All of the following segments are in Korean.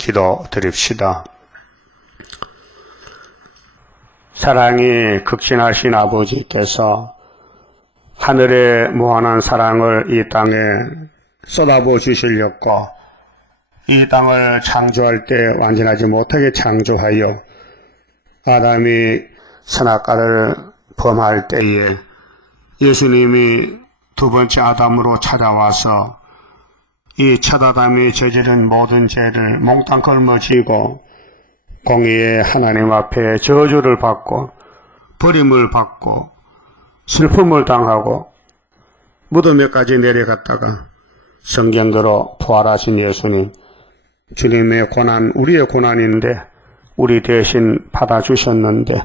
기도드립시다. 사랑이 극진하신 아버지께서 하늘의 무한한 사랑을 이 땅에 쏟아부어 주시려고 이 땅을 창조할 때 완전하지 못하게 창조하여 아담이 선악과를 범할 때에 예수님이 두 번째 아담으로 찾아와서 이 첫 아담이 저지른 모든 죄를 몽땅 걸머쥐고 공의의 하나님 앞에 저주를 받고 버림을 받고 슬픔을 당하고 무덤에까지 내려갔다가 성경대로 부활하신 예수님, 주님의 고난, 우리의 고난인데 우리 대신 받아주셨는데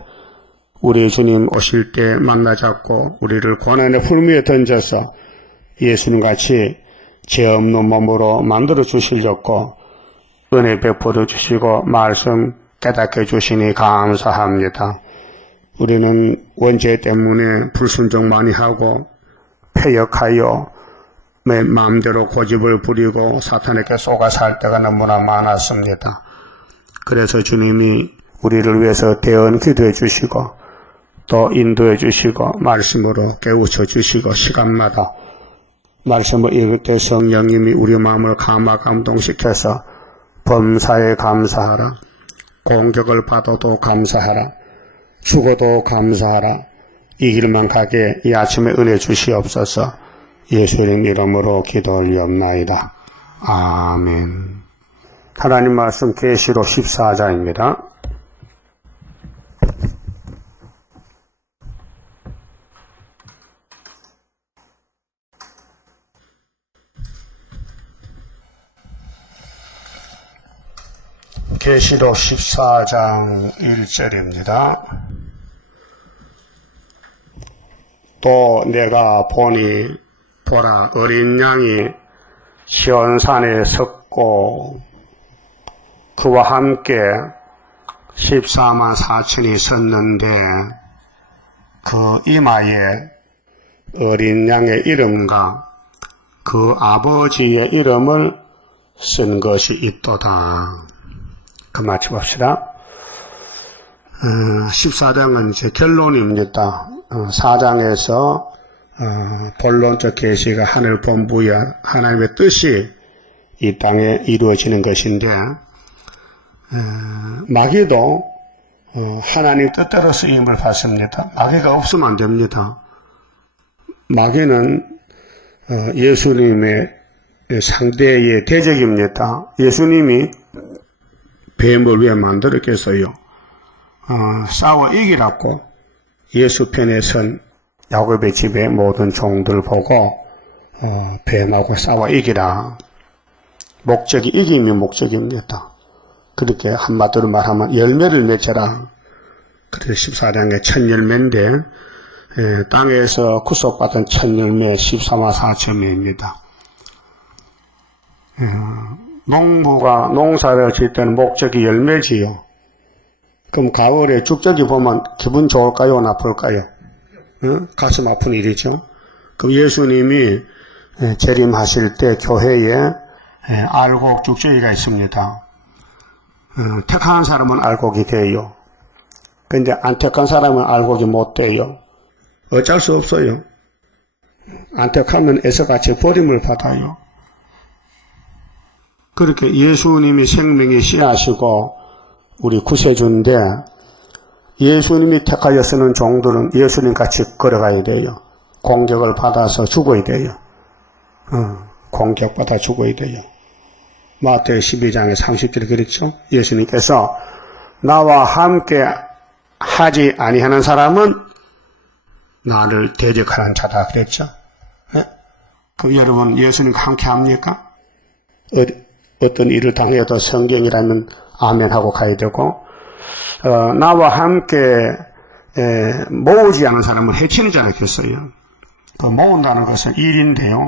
우리 주님 오실 때 만나잡고 우리를 고난의 풀무에 던져서 예수님같이 죄 없는 몸으로 만들어 주시려고 은혜 베풀어 주시고 말씀 깨닫게 해주시니 감사합니다. 우리는 원죄 때문에 불순종 많이 하고 패역하여 마음대로 고집을 부리고 사탄에게 속아 살 때가 너무나 많았습니다. 그래서 주님이 우리를 위해서 대언 기도해 주시고 또 인도해 주시고 말씀으로 깨우쳐 주시고 시간마다 말씀을 읽을 때 성령님이 우리 마음을 감동시켜서 범사에 감사하라, 공격을 받아도 감사하라, 죽어도 감사하라, 이 길만 가게 이 아침에 은혜 주시옵소서. 예수님 이름으로 기도 올리옵나이다. 아멘. 하나님 말씀 계시록 14장입니다. 계시록 14장 1절입니다. 또 내가 보니 보라 어린 양이 시온산에 섰고 그와 함께 14만 4천이 섰는데 그 이마에 어린 양의 이름과 그 아버지의 이름을 쓴 것이 있도다. 그 마치 봅시다. 14장은 이제 결론입니다. 4장에서 본론적 계시가 하늘 본부의 하나님의 뜻이 이 땅에 이루어지는 것인데 마귀도 하나님 뜻대로 쓰임을 받습니다. 마귀가 없으면 안 됩니다. 마귀는 예수님의 상대의 대적입니다. 예수님이 뱀을 왜 만들었겠어요? 싸워 이기라고 예수 편에 선 야곱의 집의 모든 종들 보고 뱀하고 싸워 이기라. 목적이 이김이 목적입니다. 그렇게 한마디로 말하면 열매를 맺어라. 그래서 14장의 첫 열매인데 땅에서 구속받은 첫 열매 14만 4천매입니다. 농부가 농사를 지을 때는 목적이 열매지요. 그럼 가을에 죽적이 보면 기분 좋을까요? 나쁠까요? 가슴 아픈 일이죠. 그럼 예수님이 재림하실 때 교회에 알곡 죽적이가 있습니다. 택한 사람은 알곡이 돼요. 근데 안 택한 사람은 알곡이 못 돼요. 어쩔 수 없어요. 안 택하면 애서같이 버림을 받아요. 그렇게 예수님이 생명의 씨앗이고 우리 구세주인데 예수님이 택하여 쓰는 종들은 예수님같이 걸어가야 돼요. 공격을 받아서 죽어야 돼요. 공격받아 죽어야 돼요. 마태복음 12장에 30절에 그랬죠. 예수님께서 나와 함께 하지 아니하는 사람은 나를 대적하는 자다 그랬죠. 네? 그럼 여러분 예수님과 함께 합니까? 어떤 일을 당해도 성경이라면 아멘하고 가야 되고 나와 함께 모으지 않은 사람을 해치는 줄 알겠어요. 그 모은다는 것은 일인데요.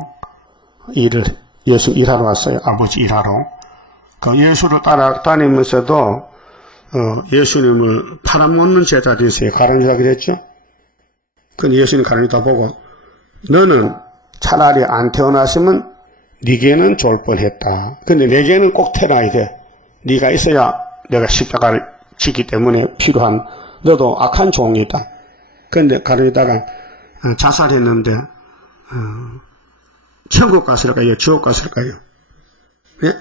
예수 일하러 왔어요. 아버지 일하러. 그 예수를 따라다니면서도 예수님을 팔아먹는 제자들이 가르치라 그랬죠. 그 예수님 가르치다 보고 너는 차라리 안 태어났으면 네게는 좋을 뻔했다. 근데 내게는 꼭 태어나야 돼. 네가 있어야 내가 십자가를 지기 때문에 필요한 너도 악한 종이다. 그런데 가르치다가 자살했는데 천국 갔을까요? 지옥 갔을까요? 예?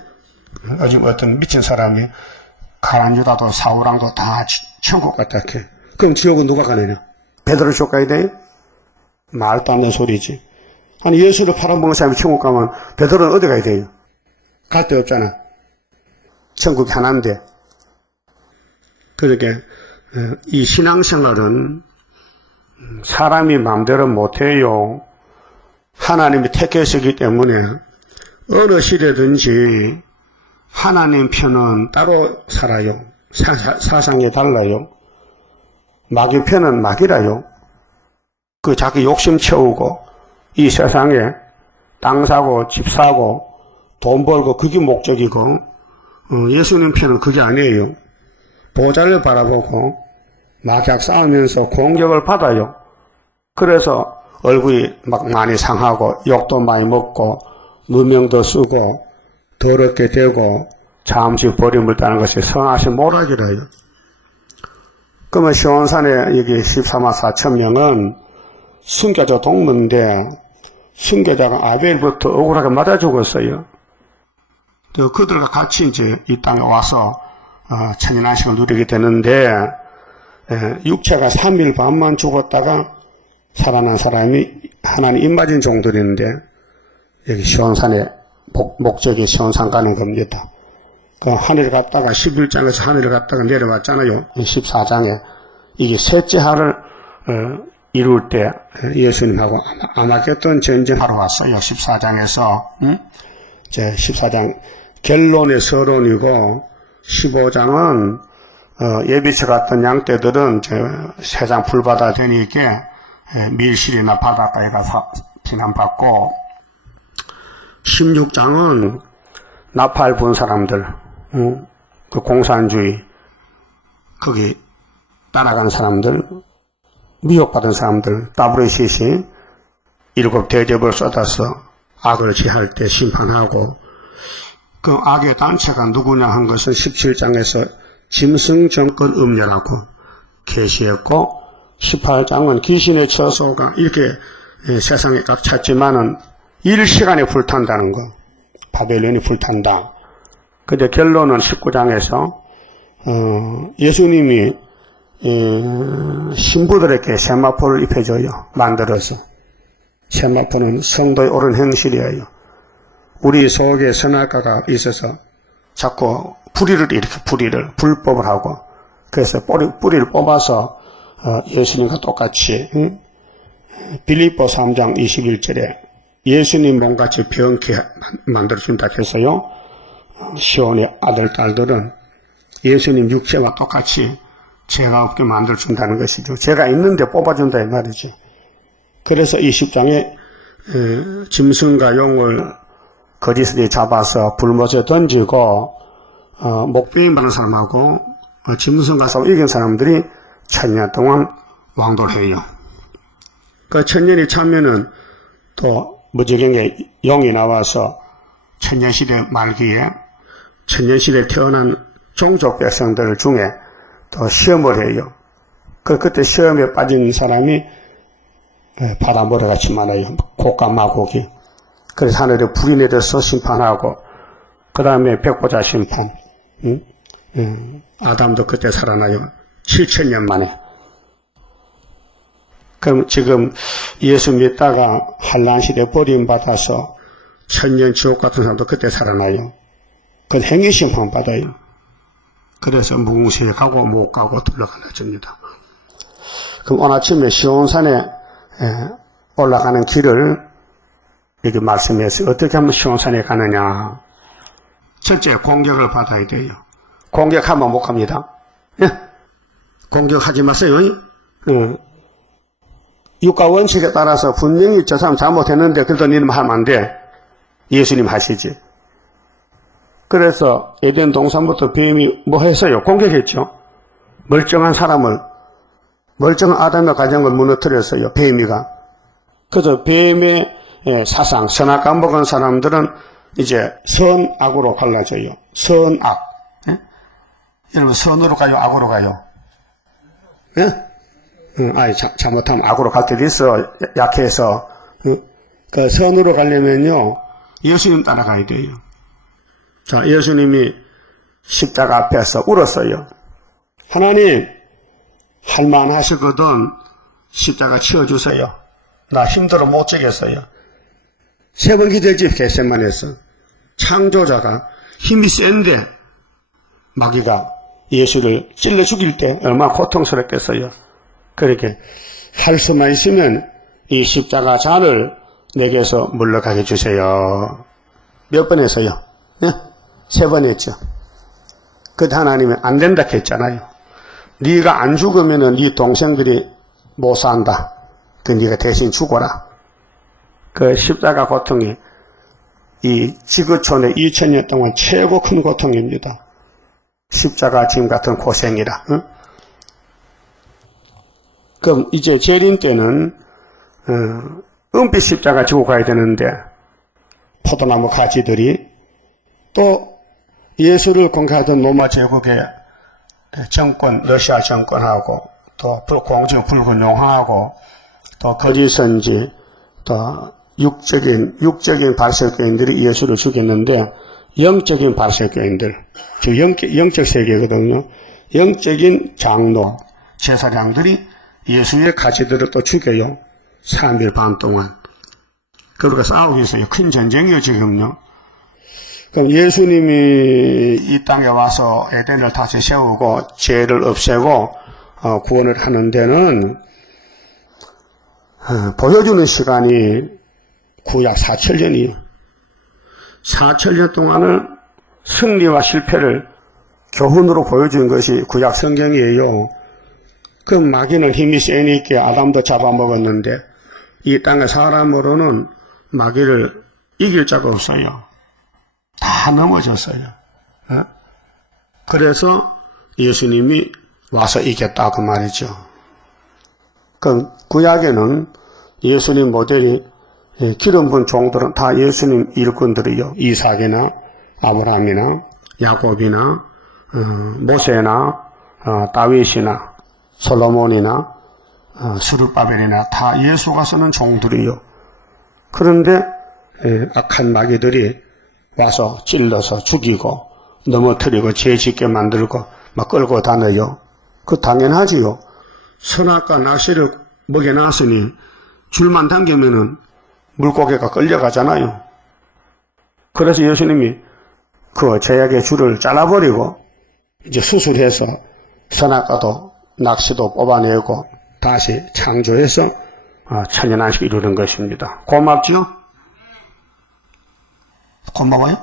요즘 어떤 미친 사람이 가난유다도 사우랑도 다 천국 갔다 해. 그럼 지옥은 누가 가느냐? 베드로 지옥 가야 돼요? 말도 안 되는 소리지. 아니 예수를 팔아먹은 사람이 천국 가면 베드로는 어디 가야 돼요? 갈 데 없잖아. 천국이 하나인데. 그러게 이 신앙생활은 사람이 마음대로 못해요. 하나님이 택하시기 때문에 어느 시대든지 하나님 편은 따로 살아요. 사상이 달라요. 마귀 편은 마귀라요. 그 자기 욕심 채우고 이 세상에 땅 사고 집 사고 돈 벌고 그게 목적이고 예수님 편은 그게 아니에요. 보좌를 바라보고 막약 싸우면서 공격을 받아요. 그래서 얼굴이 막 많이 상하고 욕도 많이 먹고 누명도 쓰고 더럽게 되고 잠시 버림을 따는 것이 선하신 모락이라요. 그러면 시온산에 여기 14만 4천 명은 순교자 동문인데 순교자가 아벨부터 억울하게 맞아 죽었어요. 그들과 같이 이제 이 땅에 와서 천연안식을 누리게 되는데 육체가 3일 반만 죽었다가 살아난 사람이 하나님 입맞은 종들인데 여기 시온산에 목적이 시온산 가는 겁니다. 그 하늘 갔다가 11장에서 하늘을 갔다가 내려왔잖아요. 14장에 이게 셋째 하를 이룰 때 예수님하고 아마겟돈 전쟁하러 왔어요. 14장에서 제 14장 결론의 서론이고 15장은 예비치 같은 양떼들은 세상 불바다 되니까 밀실이나 바닷가에 가서 비난받고 16장은 나팔 본 사람들, 그 공산주의 거기 따라간 사람들, 미혹받은 사람들, WCC 7 대접을 쏟아서 악을 지할 때 심판하고 그 악의 단체가 누구냐 한 것은 17장에서 짐승 정권 음녀라고 계시했고 18장은 귀신의 처소가 이렇게 세상에 각 찼지만은 일시간에 불탄다는 거. 바벨론이 불탄다. 근데 결론은 19장에서 예수님이 신부들에게 세마포를 입혀줘요. 만들어서. 세마포는 성도의 옳은 행실이에요. 우리 속에 선악과가 있어서 자꾸 불의를 불법을 하고 그래서 뿌리를 뽑아서 예수님과 똑같이 빌립보 3장 21절에 예수님 몸같이 병케 만들어준다 해서요. 시온의 아들, 딸들은 예수님 육체와 똑같이 죄가 없게 만들어준다는 것이죠. 죄가 있는데 뽑아준다 이 말이지. 그래서 이 10장에 짐승과 용을 거짓으로 잡아서 불못에 던지고 목베임 받은 사람하고 짐승과 싸워 이긴 사람들이 1000년 동안 왕돌해요. 그 1000년이 차면은 또 무지경에 용이 나와서 천년시대 말기에 천년시대에 태어난 종족 백성들 중에 또 시험을 해요. 그때 시험에 빠진 사람이 바닷모래같이 많아요. 곡과 마곡이. 그래서 하늘에 불이 내려서 심판하고 그 다음에 백보자 심판. 아담도 그때 살아나요. 7000년 만에. 그럼 지금 예수 믿다가 한란시대 버림받아서 천년 지옥 같은 사람도 그때 살아나요. 그건 행위심판 받아요. 그래서 무궁시에 가고 못 가고 둘러갈라집니다. 그럼 오늘 아침에 시온산에 올라가는 길을 이렇게 말씀했어요. 어떻게 하면 시온산에 가느냐. 첫째 공격을 받아야 돼요. 공격하면 못 갑니다. 예? 공격하지 마세요. 육가 원칙에 따라서 분명히 저 사람 잘못했는데 그래도 니는 하면 안 돼. 예수님 하시지. 그래서 에덴 동산부터 뱀이 뭐 했어요? 공격했죠. 멀쩡한 사람을, 멀쩡한 아담의 가정을 무너뜨렸어요. 뱀이가. 그래서 뱀의 사상, 선악 까먹은 사람들은 이제 선악으로 갈라져요. 선악. 여러분, 선으로 가요? 악으로 가요? 예? 잘못하면 악으로 갈 때도 있어. 약해서. 그 선으로 가려면요, 예수님 따라가야 돼요. 자, 예수님이 십자가 앞에서 울었어요. 하나님, 할만하시거든 십자가 치워주세요. 나 힘들어 못 지겠어요. 세 번 기도했지, 겟세마네에서. 창조자가 힘이 센데 마귀가 예수를 찔러 죽일 때 얼마나 고통스럽겠어요. 그렇게 할 수만 있으면 이 십자가 잔을 내게서 물러가게 해주세요. 몇 번 했어요? 네? 3번 했죠. 그때 하나님이 안 된다 했잖아요. 네가 안 죽으면은 네 동생들이 못 산다. 그 네가 대신 죽어라. 그 십자가 고통이 이 지구촌의 2000년 동안 최고 큰 고통입니다. 십자가 짐 같은 고생이라. 응? 그럼 이제 재림 때는 은빛 십자가 지고 가야 되는데 포도나무 가지들이 또 예수를 공격하던 로마 제국의 정권, 러시아 정권하고 또 공중 붉은 용하고 또 거짓 선지 또 육적인 발설교인들이 예수를 죽였는데 영적인 발설교인들, 즉 영적 세계거든요. 영적인 장로, 제사장들이 예수의 가지들을 또 죽여요. 3일 반 동안. 그러니까 싸우고 있어요. 큰 전쟁이요, 지금요. 그럼 예수님이 이 땅에 와서 에덴을 다시 세우고 죄를 없애고 구원을 하는 데는 보여주는 시간이 구약 4000년이에요. 4000년 동안은 승리와 실패를 교훈으로 보여준 것이 구약 성경이에요. 그 마귀는 힘이 세니까 아담도 잡아먹었는데 이 땅의 사람으로는 마귀를 이길 자가 없어요. 다 넘어졌어요. 그래서 예수님이 와서 이겼다 그 말이죠. 그 구약에는 예수님 모델이 기름 부은 종들은 다 예수님 일꾼들이요. 이삭이나 아브라함이나 야곱이나 모세나 다윗이나 솔로몬이나 스룹바벨이나 다 예수가 쓰는 종들이요. 그런데 악한 마귀들이 와서 찔러서 죽이고 넘어뜨리고 죄짓게 만들고 막 끌고 다녀요. 그 당연하지요. 선악과 낚시를 먹여놨으니 줄만 당기면은 물고기가 끌려가잖아요. 그래서 예수님이 그 제약의 줄을 잘라버리고 이제 수술해서 선악과도 낚시도 뽑아내고 다시 창조해서 천연안식 이루는 것입니다. 고맙죠? 고마워요?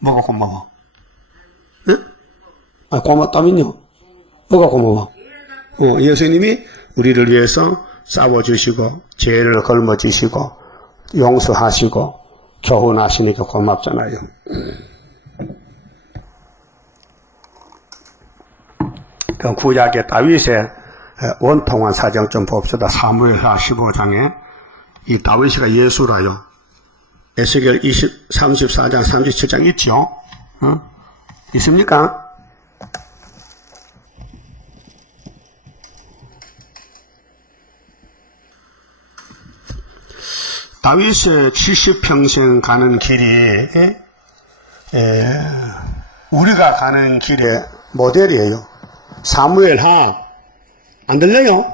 뭐가 고마워? 네? 고맙다면요? 뭐가 고마워? 예수님이 우리를 위해서 싸워주시고 죄를 걸머주시고 용서하시고 교훈하시니까 고맙잖아요. 그 구약의 다윗의 원통한 사정 좀 봅시다. 사무엘하 15장에 이 다윗이가 예수라요. 에스겔 34장 37장 있죠? 있습니까? 다윗의 70평생 가는 길이 우리가 가는 길의 모델이에요. 사무엘하 안 들려요?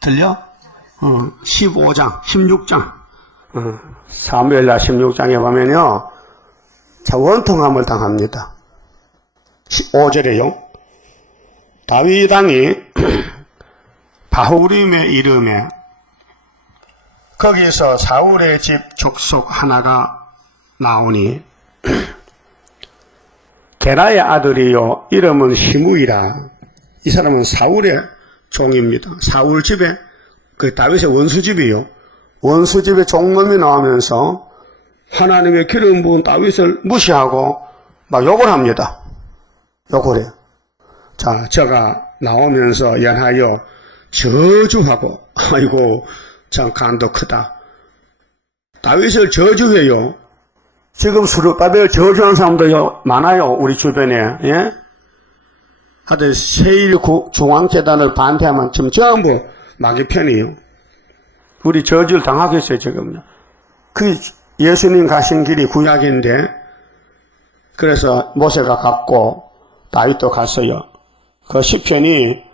들려? 15장, 16장 사무엘하 16장에 보면요 자 원통함을 당합니다. 5절에요. 다윗 왕이 바후림의 이름에 거기서 사울의 집 족속 하나가 나오니 게라의 아들이요 이름은 시므이라. 이 사람은 사울의 종입니다. 사울 집에 그 다윗의 원수집이요. 원수집에 종놈이 나오면서 하나님의 기름 부은 다윗을 무시하고 막 욕을 합니다. 욕을 해요. 자, 저가 나오면서 연하여 저주하고 아이고 참 간도 크다. 다윗을 저주해요. 지금 스룹바벨 저주하는 사람도 많아요. 우리 주변에. 예? 하여튼 세일 중앙재단을 반대하면 지금 전부 마귀 편이에요. 우리 저주를 당하겠어요, 지금요. 그 예수님 가신 길이 구약인데, 그래서 모세가 갔고, 다윗도 갔어요. 그 시편이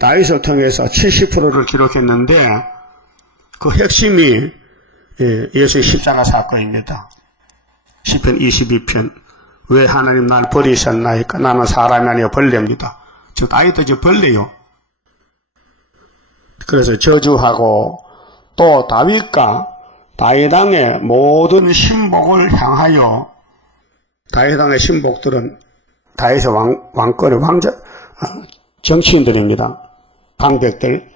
다윗을 통해서 70%를 기록했는데, 그 핵심이 예수의 십자가 사건입니다. 시편 22편. 왜 하나님 날 버리셨나이까? 나는 사람이 아니라 벌레입니다. 즉 다윗도 이제 벌레요. 그래서 저주하고 또 다윗과 다윗 왕의 모든 신복을 향하여, 다윗 왕의 신복들은 다윗의 왕권의 정치인들입니다. 방백들.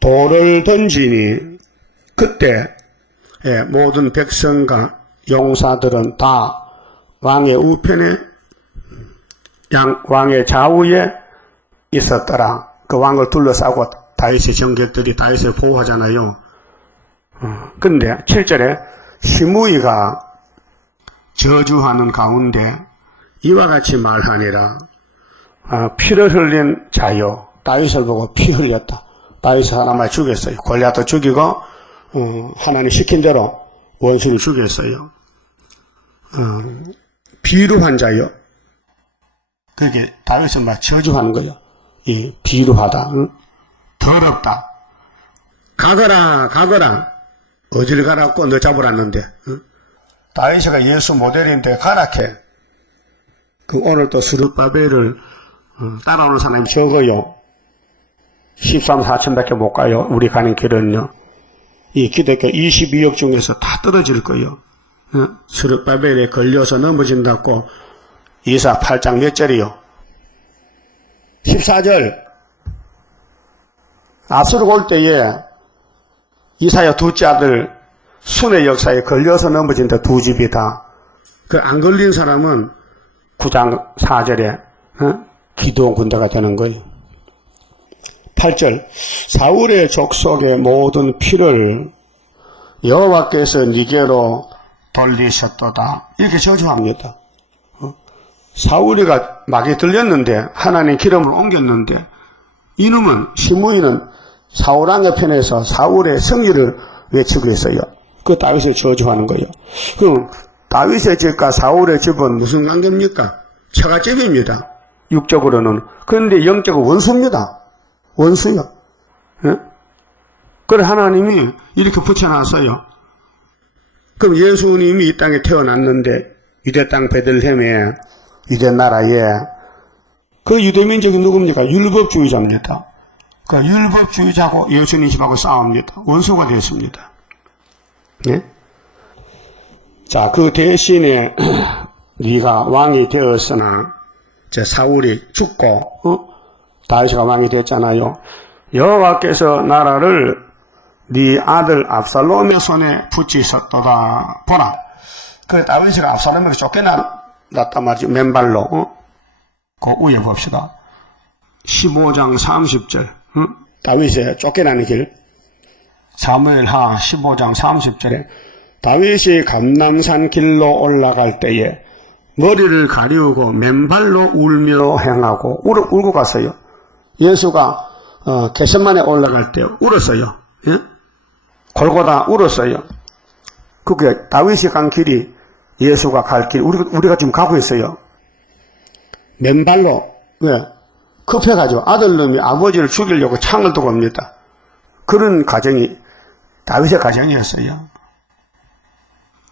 돌을 던지니 그때 모든 백성과 용사들은 다 왕의 우편에, 왕의 좌우에 있었더라. 그 왕을 둘러싸고 다윗의 정객들이 다윗을 보호하잖아요. 근데 7절에 시므이가 저주하는 가운데 이와 같이 말하니라. 피를 흘린 자여. 다윗을 보고 피 흘렸다. 다윗 사람을 죽였어요. 골리앗도 죽이고 하나님 시킨 대로 원수를 죽였어요. 비루한 자여. 그게 다윗은 막 저주하는 거예요. 이 비루하다. 더럽다. 가거라. 어딜 가라고 너 잡으라는데. 다윗이가 예수 모델인데 가라케. 그 오늘 또 스룹바벨을 따라오는 사람이 적어요. 13, 4천밖에 못 가요. 우리 가는 길은요. 이 기독교 22억 중에서 다 떨어질 거예요. 스룹바벨에 걸려서 넘어진다고 이사 8장 몇 절이요? 14절. 앞서로 올 때에 이사야 둘째 아들 순의 역사에 걸려서 넘어진다. 두 집이 다. 그 안 걸린 사람은 9장 4절에 기드온 군대가 되는 거예요. 8절. 사울의 족속의 모든 피를 여호와께서 니게로 돌리셨도다. 이렇게 저주합니다. 사울이가 막이 들렸는데 하나님 기름을 옮겼는데 이놈은 시므이는 사울왕의 편에서 사울의 승리를 외치고 있어요. 그 다윗을 저주하는 거예요. 그럼 다윗의 집과 사울의 집은 무슨 관계입니까? 처가집입니다. 육적으로는. 그런데 영적으로 원수입니다. 원수요. 예? 그래 하나님이 이렇게 붙여놨어요. 그럼 예수님이 이 땅에 태어났는데 유대 땅 베들레헴에 유대 나라에 그 유대 민족이 누굽니까? 율법주의자입니다. 그 율법주의자고 예수님 집하고 싸웁니다. 원수가 되었습니다. 네? 자, 그 대신에 네가 왕이 되었으나 제 사울이 죽고 다윗이가 왕이 되었잖아요. 여호와께서 나라를 네 아들 압살롬의 손에 붙이셨도다. 보라. 그 다윗이가 압살롬에게 쫓겨났단 말이죠. 맨발로. 그 위에 봅시다. 15장 30절. 다윗의 쫓겨나는 길. 사무엘하 15장 30절에 다윗이 감람산 길로 올라갈 때에 머리를 가리우고 맨발로 울며 행하고 울고 갔어요. 예수가 겟세마네 올라갈 때 울었어요. 예? 골고다 울었어요. 그게 다윗이 간 길이 예수가 갈 길, 우리가 지금 가고 있어요. 맨발로. 왜? 급해가지고 아들놈이 아버지를 죽이려고 창을 두고 옵니다. 그런 가정이 다윗의 가정이었어요.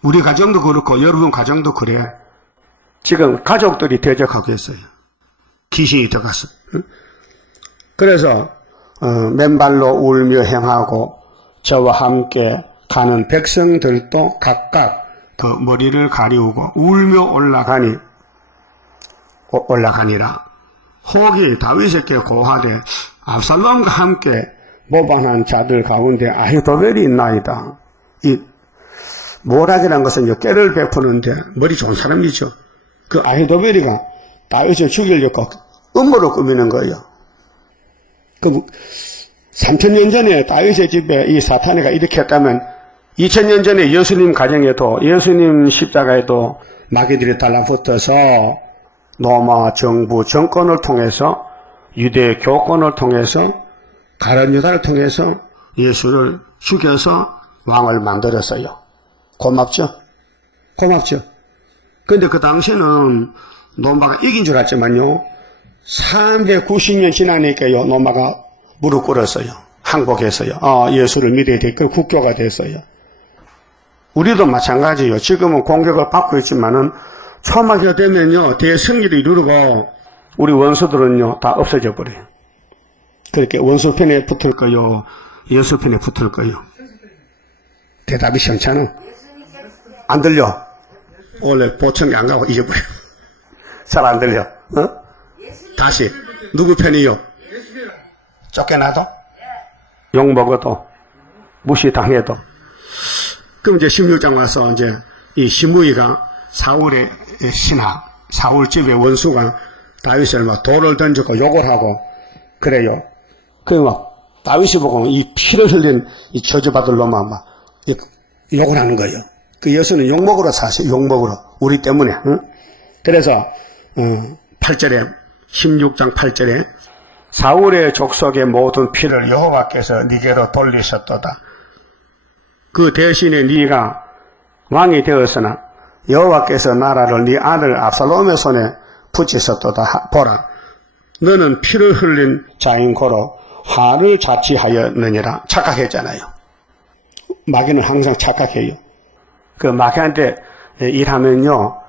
우리 가정도 그렇고 여러분 가정도 그래. 지금 가족들이 대적하고 있어요. 귀신이 들어갔어. 그래서 맨발로 울며 행하고 저와 함께 가는 백성들도 각각 그 머리를 가리우고 울며 올라가니라. 혹이 다윗에게 고하되 압살롬과 함께 모반한 자들 가운데 아히도벨이 있나이다. 이 모락이라는 것은 깨를 베푸는데 머리 좋은 사람이죠. 그 아히도벨이가 다윗을 죽이려고 음모를 꾸미는 거예요. 그 3000년 전에 다윗의 집에 이 사탄이가 이렇게 했다면 2000년 전에 예수님 가정에도 예수님 십자가에도 마귀들이 달라붙어서 로마 정부 정권을 통해서 유대 교권을 통해서 가룟 유다를 통해서 예수를 죽여서 왕을 만들었어요. 고맙죠? 고맙죠? 근데 그 당시에는 로마가 이긴 줄 알았지만요, 390년 지나니까요, 로마가 무릎 꿇었어요. 항복했어요. 예수를 믿어야 돼. 그 국교가 됐어요. 우리도 마찬가지예요. 지금은 공격을 받고 있지만은 초막이 되면요, 대승리를 이루고 우리 원수들은요, 다 없어져 버려요. 그렇게 원수 편에 붙을 거요, 예수 편에 붙을 거요. 대답이 시원찮아. 안 들려. 원래 보청이 안 가고 잊어버려. 잘 안 들려. 다시. 누구 편이요? 쫓겨나도? 욕먹어도? 무시당해도? 그럼 이제 16장 와서 이제 이 시므이가 사울의 신하, 사울 집의 원수가 다윗을 막 돌을 던지고 욕을 하고 그래요. 그 막 다윗이 보고 이 피를 흘린 이 저주받을 놈아 막 욕을 하는 거예요. 그 예수는 욕먹으러 사세요. 욕먹으러. 우리 때문에. 응? 그래서 8절에 16장 8절에 사울의 족속의 모든 피를 여호와께서 네게로 돌리셨도다. 그 대신에 네가 왕이 되었으나 여호와께서 나라를 네 아들 압살롬의 손에 붙이셨도다. 보라, 너는 피를 흘린 자인 고로 화를 자취하였느니라. 착각했잖아요. 마귀는 항상 착각해요. 그 마귀한테 일하면요,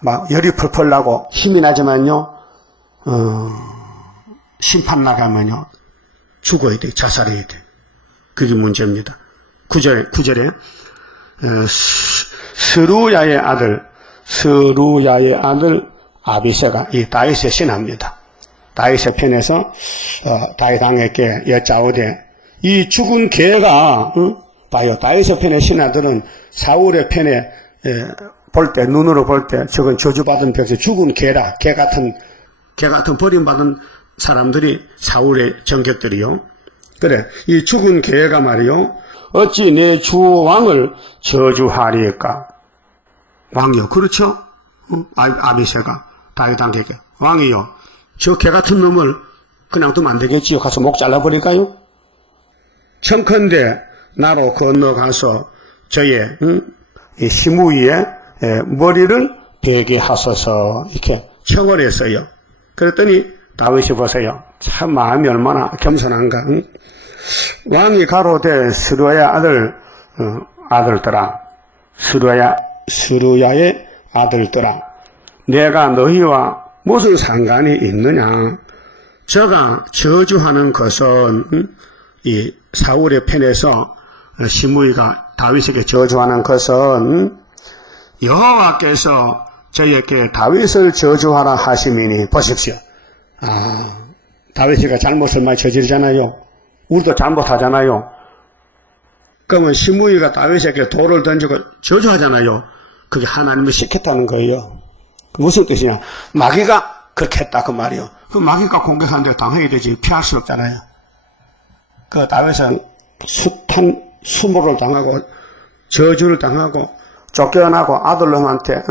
막 열이 펄펄 나고 힘이 나지만요, 심판 나가면요, 죽어야 돼. 자살해야 돼. 그게 문제입니다. 9절에 스루야의 아들 아비새가 이 다윗의 신하입니다. 다윗의 편에서 다윗 왕에게 여짜오되 이 죽은 개가 봐요. 다윗의 편의 신하들은 사울의 편에 볼 때, 눈으로 볼 때 저건 저주받은 벽에 죽은 개라. 개 같은 버림받은 사람들이 사울의 정격들이요. 그래, 이 죽은 개가 말이요, 어찌 내 주 왕을 저주하리까? 왕이요. 그렇죠? 아비새가 다윗왕에게 왕이요, 저 개 같은 놈을 그냥 두면 안 되겠지요. 가서 목 잘라버릴까요? 청컨대 나로 건너가서 저의 이 시므이의 머리를 베게 하소서, 이렇게 청을 했어요. 그랬더니 다윗이 보세요. 참 마음이 얼마나 겸손한가. 왕이 가로되 스루야 아들들아, 스루야의 아들들아, 내가 너희와 무슨 상관이 있느냐? 저가 저주하는 것은 이 사울의 편에서 시므이가 다윗에게 저주하는 것은 여호와께서 저에게 다윗을 저주하라 하심이니. 보십시오. 다윗이가 잘못을 많이 저지르잖아요. 우리도 잘못하잖아요. 그러면 시므이가 다윗에게 돌을 던지고 저주하잖아요. 그게 하나님이 시켰다는 거예요. 무슨 뜻이냐? 마귀가 그렇게 했다 그 말이요. 그 마귀가 공격하는데 당해야 되지. 피할 수 없잖아요. 그 다윗은 숱한 수모를 당하고 저주를 당하고 쫓겨나고 아들놈한테,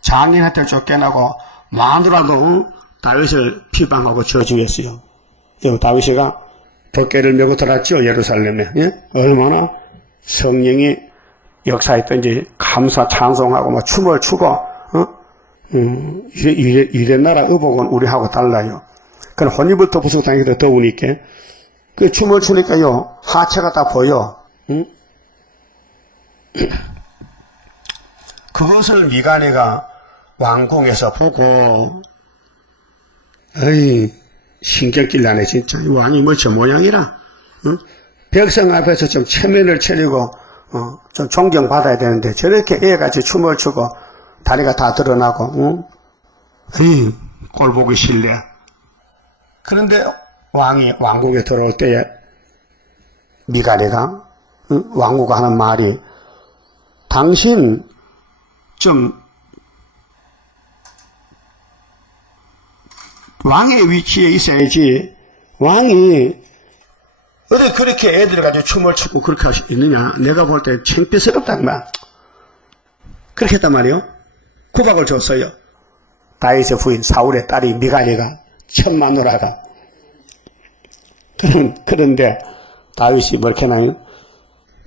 장인한테 쫓겨나고 마누라도 다윗을 비방하고 저주했어요. 다윗이가 덮개를 메고 들어왔죠, 예루살렘에. 예? 얼마나 성령이 역사했던지 감사 찬송하고 막 춤을 추고, 이래 나라 의복은 우리하고 달라요. 그럼 혼입을터 부수고 다니기도 더우니까 그 춤을 추니까요, 하체가 다 보여. 그것을 미가네가 왕궁에서 보고, 어이, 신경질 나네, 진짜. 이 왕이 뭐 저 모양이라? 백성 앞에서 좀 체면을 차리고, 좀 존경받아야 되는데, 저렇게 애같이 춤을 추고, 다리가 다 드러나고, 에이, 꼴 보기 싫네. 그런데 왕이 왕국에 들어올 때에, 미가네가, 왕후가 하는 말이, 당신, 왕의 위치에 있어야지. 왕이 어디 그렇게 애들 가지고 춤을 추고 그렇게 할 수 있느냐? 내가 볼 때 창피스럽단 말. 그렇게 했단 말이요. 구박을 줬어요. 다윗의 부인 사울의 딸이 미가네가 첫 마누라가 그런데 다윗이 뭐렇게 하나요?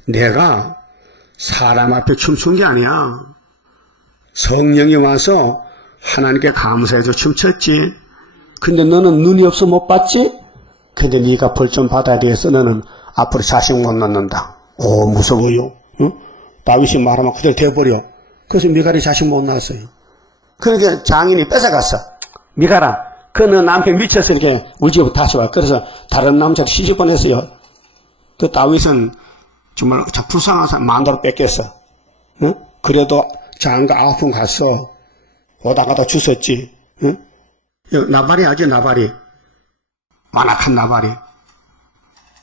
내가 사람 앞에 춤춘 게 아니야. 성령이 와서 하나님께 감사해서 춤췄지. 근데 너는 눈이 없어 못 봤지? 근데 네가 벌 좀 받아야 돼서 너는 앞으로 자식 못 낳는다. 오, 무서워요. 응? 다윗이 말하면 그대로 돼버려. 그래서 미갈이 자식 못 낳았어요. 그러니까 장인이 뺏어갔어. 미갈아, 그 너 남편 미쳐서 이렇게 우리 집으로 다시 와. 그래서 다른 남자를 시집 보냈어요. 그 다윗은 정말 불쌍한 만다로 뺏겼어. 응? 그래도 장가 9번 갔어. 오다가도 주웠지. 응? 나발이 아주 나발이. 완악한 나발이.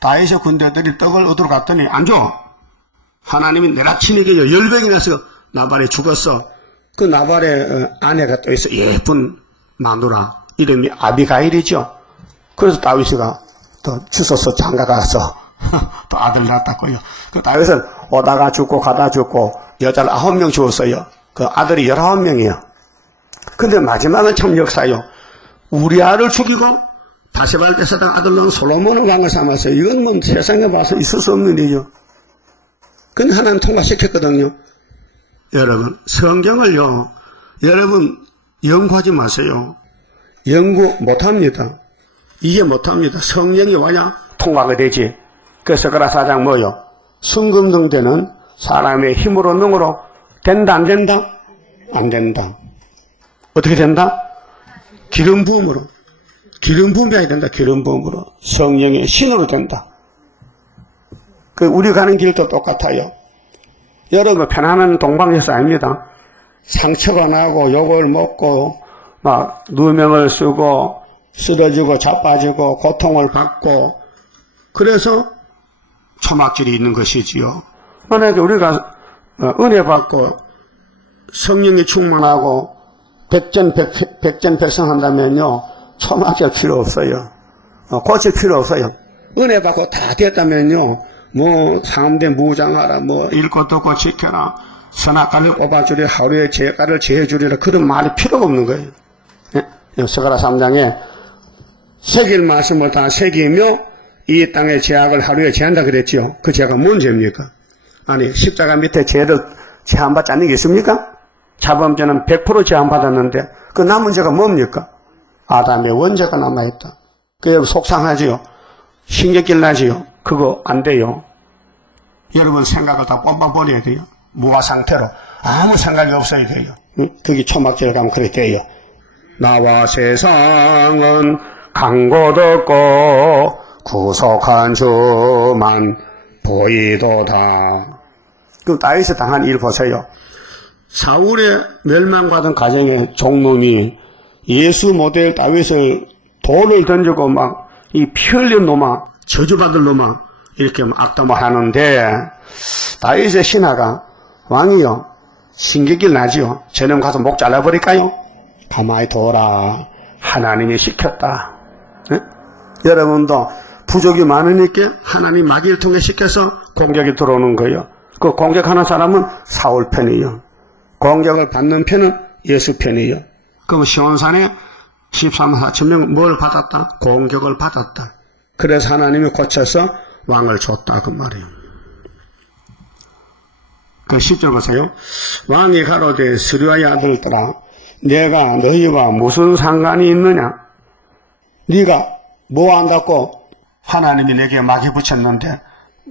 다윗의 군대들이 떡을 얻으러 갔더니 안 줘. 하나님이 내라치니까 열병이 나서 나발이 죽었어. 그 나발의 아내가 또 있어. 예쁜 마누라. 이름이 아비가일이죠. 그래서 다윗이가 또 주워서 장가 가서 또 아들 낳았다고요. 그 다윗은 오다가 죽고 가다 죽고 여자를 9명 주었어요. 그 아들이 19명이요. 근데 마지막은 참 역사요. 우리아를 죽이고 바세바를 뺏어다가 아들 낳은 솔로몬을 왕을 삼았어요. 이건 뭐 세상에 봐서 있을 수 없는 일이죠. 근데 하나님 통과시켰거든요. 여러분, 성경을요, 여러분, 연구하지 마세요. 연구 못합니다. 이해 못합니다. 성령이 와야 통과가 되지. 그래서 그라 4장 뭐요? 순금등대는 사람의 힘으로 능으로 된다, 안 된다? 안 된다. 어떻게 된다? 기름 부음으로. 기름 부음해야 된다, 기름 부음으로. 성령의 신으로 된다. 우리 가는 길도 똑같아요. 여러분, 편안한 동방에서 아닙니다. 상처가 나고 욕을 먹고 막 누명을 쓰고 쓰러지고 자빠지고 고통을 받고 그래서 초막질이 있는 것이지요. 만약에 우리가 은혜 받고 성령이 충만하고 백전백승한다면요, 초막질 필요 없어요. 고칠 필요 없어요. 은혜 받고 다 됐다면요, 뭐 상대 무장하라, 뭐 일 것도 없고 지켜라, 선악과를 뽑아주리라, 하루에 죄가를 제해주리라, 그런 말이 필요가 없는 거예요. 스가랴 3장에 새길 말씀을 다 새기며 이 땅의 죄악을 하루에 제한다 그랬지요. 그 죄가 뭔 죄입니까? 아니, 십자가 밑에 죄를 제한받지 않는 게 있습니까? 자범죄는 100% 제한받았는데 그 남은 죄가 뭡니까? 아담의 원죄가 남아있다. 그 속상하지요. 신경질 나지요. 그거 안 돼요. 여러분 생각을 다 뽑아버려야 돼요. 무화 상태로 아무 생각이 없어야 돼요. 그게 초막절 가면 그렇게 돼요. 나와 세상은 강곳 없고 구속한 주만 보이도다. 그럼 다윗이 당한 일 보세요. 사울의 멸망받은 가정의 종놈이 예수 모델 다윗을 돌을 던지고 막 이 피 흘린 놈아, 저주받을 놈아 이렇게 악담을 하는데 다윗의 신하가 왕이요, 신경질 나지요. 저놈 가서 목 잘라버릴까요? 가만히 둬라. 하나님이 시켰다. 네? 여러분도 부족이 많으니까 하나님 마귀를 통해 시켜서 공격이 들어오는 거예요. 그 공격하는 사람은 사울 편이에요. 공격을 받는 편은 예수 편이에요. 그럼 시온산에 13만 4천 명 뭘 받았다? 공격을 받았다. 그래서 하나님이 고쳐서 왕을 줬다 그 말이에요. 그 10절 보세요. 왕이 가로되 스루야의 아들들아, 내가 너희와 무슨 상관이 있느냐? 네가 뭐 안다고 하나님이 내게 마귀 붙였는데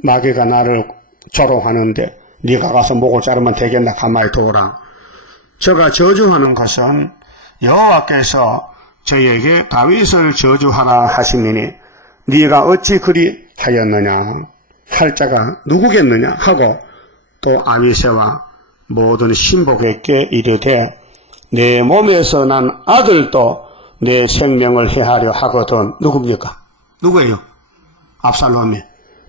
마귀가 나를 조롱하는데 네가 가서 목을 자르면 되겠나? 가만히 둬라. 저가 저주하는 것은 여호와께서 저에게 다윗을 저주하라 하시미니 네가 어찌 그리 하였느냐? 할 자가 누구겠느냐? 하고 또 아비새와 모든 신복에게 이르되 내 몸에서 난 아들도 내 생명을 해하려 하거든. 누굽니까? 누구예요? 압살롬이.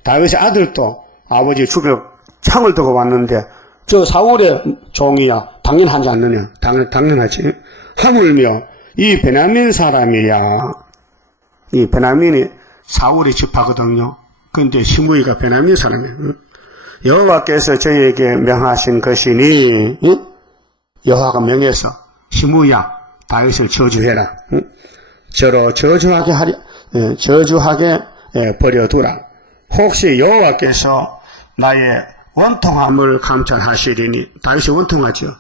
다윗의 아들도 아버지 죽여 창을 두고 왔는데 저 사울의 종이야. 당연하지 않느냐? 당연하지. 하물며 이 베냐민 사람이야. 이 베냐민이 사울의 지파거든요. 근데 시므이가 베냐민 사람이에요. 여호와께서 저에게 명하신 것이니, 여호와가 명해서 시므이야 다윗을 저주해라. 저로 저주하게 버려두라. 혹시 여호와께서 나의 원통함을 감찰하시리니. 다윗이 원통하죠.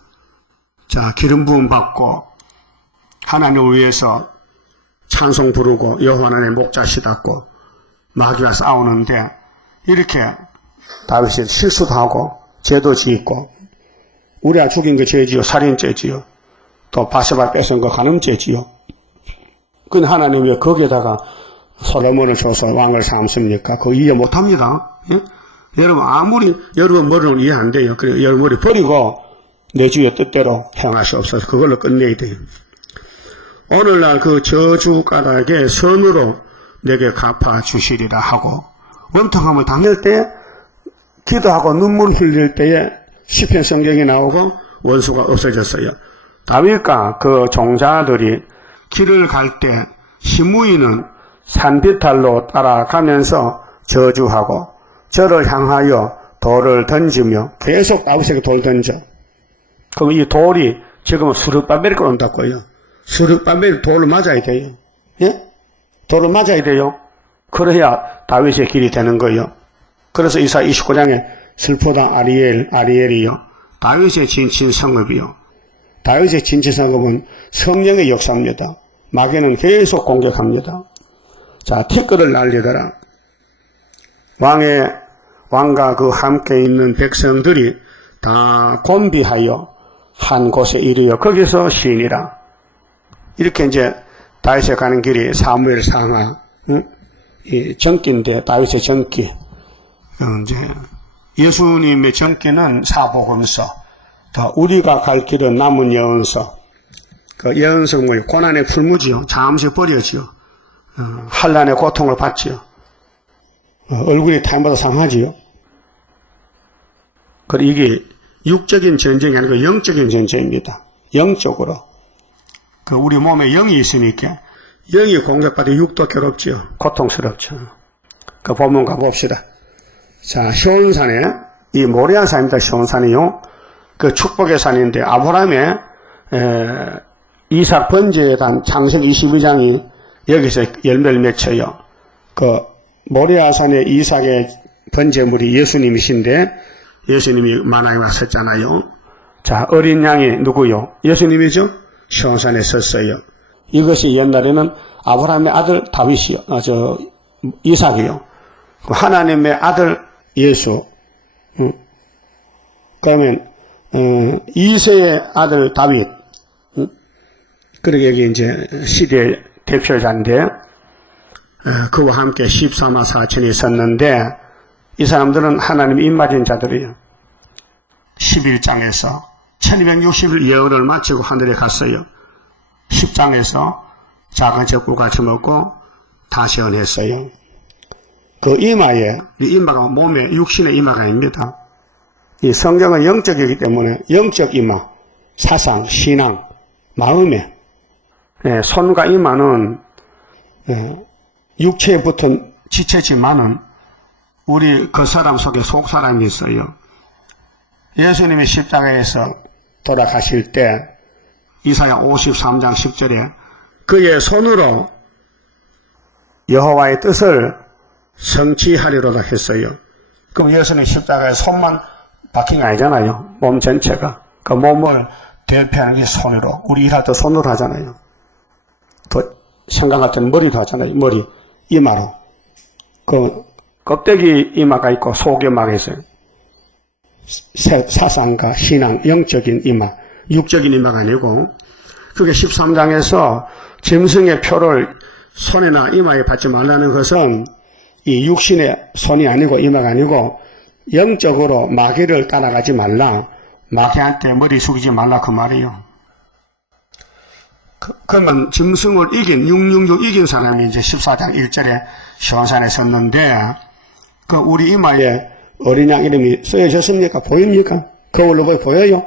자, 기름 부음 받고 하나님을 위해서 찬송 부르고 여호와 하나님의 목자시 닫고 마귀와 싸우는데 이렇게 다윗이 실수도 하고 죄도 짓고 우리아 죽인 거 죄지요, 살인죄지요, 또 바세바 뺏은 거 간음죄지요. 근데 하나님 왜 거기에다가 솔로몬을 줘서 왕을 삼습니까? 그거 이해 못합니다. 예? 여러분 아무리 여러분 머리는 이해 안 돼요. 그래 여러분 머리 버리고 내 주의 뜻대로 행하시옵소서. 그걸로 끝내야 돼요. 오늘날 그 저주 까닭에 선으로 내게 갚아 주시리라 하고 원통함을 당할 때 기도하고 눈물 흘릴 때에 시편 성경이 나오고 원수가 없어졌어요. 다윗과 그 종자들이 길을 갈 때 시므이는 산비탈로 따라가면서 저주하고 저를 향하여 돌을 던지며 계속 다윗에게 돌 던져. 그럼 이 돌이 지금은 수르바벨이 온다고요. 수르바벨 돌을 맞아야 돼요. 예? 돌을 맞아야 돼요. 그래야 다윗의 길이 되는 거예요. 그래서 이사 29장에 슬프다 아리엘이요. 다윗의 진친 성읍이요. 다윗의 진친 성읍은 성령의 역사입니다. 마귀는 계속 공격합니다. 자, 티끌을 날리더라. 왕과 그 함께 있는 백성들이 다 곤비하여 한 곳에 이르여 거기서 쉬니라. 이렇게 이제 다윗에 가는 길이 사무엘 상하, 이 정기인데 다윗의 정기. 이제 예수님의 정기는 사복음서, 또 우리가 갈 길은 남은 예언서. 그 예언서 뭐예요? 고난의 풀무지요. 잠시 버려지요. 환난의 고통을 받지요. 얼굴이 타임보다 상하지요. 그리고 이게 육적인 전쟁이 아니고 영적인 전쟁입니다. 영적으로. 그 우리 몸에 영이 있으니까 영이 공격받아 육도 괴롭지요. 고통스럽죠. 그 본문 가봅시다. 자, 시온산에, 이 모리아 산입니다. 시온산이요. 그 축복의 산인데, 아브라함의, 이삭 번제에 대한 창세기 22장이 여기서 열매를 맺혀요. 그, 모리아 산의 이삭의 번제물이 예수님이신데, 예수님이 만왕에 왔었잖아요. 자, 어린 양이 누구요? 예수님이죠? 시온산에 섰어요. 이것이 옛날에는 아브라함의 아들 다윗이요. 이삭이요. 하나님의 아들 예수. 그러면, 이세의 아들 다윗. 그러게 여기 이제 시대의 대표자인데, 그와 함께 14만 4천이 섰는데, 이 사람들은 하나님 입맞은 자들이에요. 11장에서 1260일 예언을 마치고 하늘에 갔어요. 10장에서 작은 젖꿀같이 먹고 다시 언했어요. 그 이마에, 이 이마가 몸에 육신의 이마가 아닙니다. 이 성경은 영적이기 때문에 영적 이마, 사상, 신앙, 마음에, 손과 이마는 육체에 붙은 지체지만은 우리 그 사람 속에 속 사람이 있어요. 예수님이 십자가에서 돌아가실 때 이사야 53장 10절에 그의 손으로 여호와의 뜻을 성취하리로다 했어요. 그럼 예수님 십자가에 손만 박힌 게 아니잖아요. 몸 전체가. 그 몸을 대표하는 게 손으로. 우리 일할 때 손으로 하잖아요. 또 생각할 때는 머리도 하잖아요. 머리, 이마로. 그 껍데기 이마가 있고 속 이마가 있어요. 사상과 신앙, 영적인 이마, 육적인 이마가 아니고 그게 13장에서 짐승의 표를 손이나 이마에 받지 말라는 것은 이 육신의 손이 아니고 이마가 아니고 영적으로 마귀를 따라가지 말라. 마귀한테 머리 숙이지 말라 그 말이에요. 그러면 짐승을 이긴 666 이긴 사람이 이제 14장 1절에 시온산에 섰는데 그 우리 이마에 어린 양 이름이 쓰여졌습니까? 보입니까? 거울로 보여요?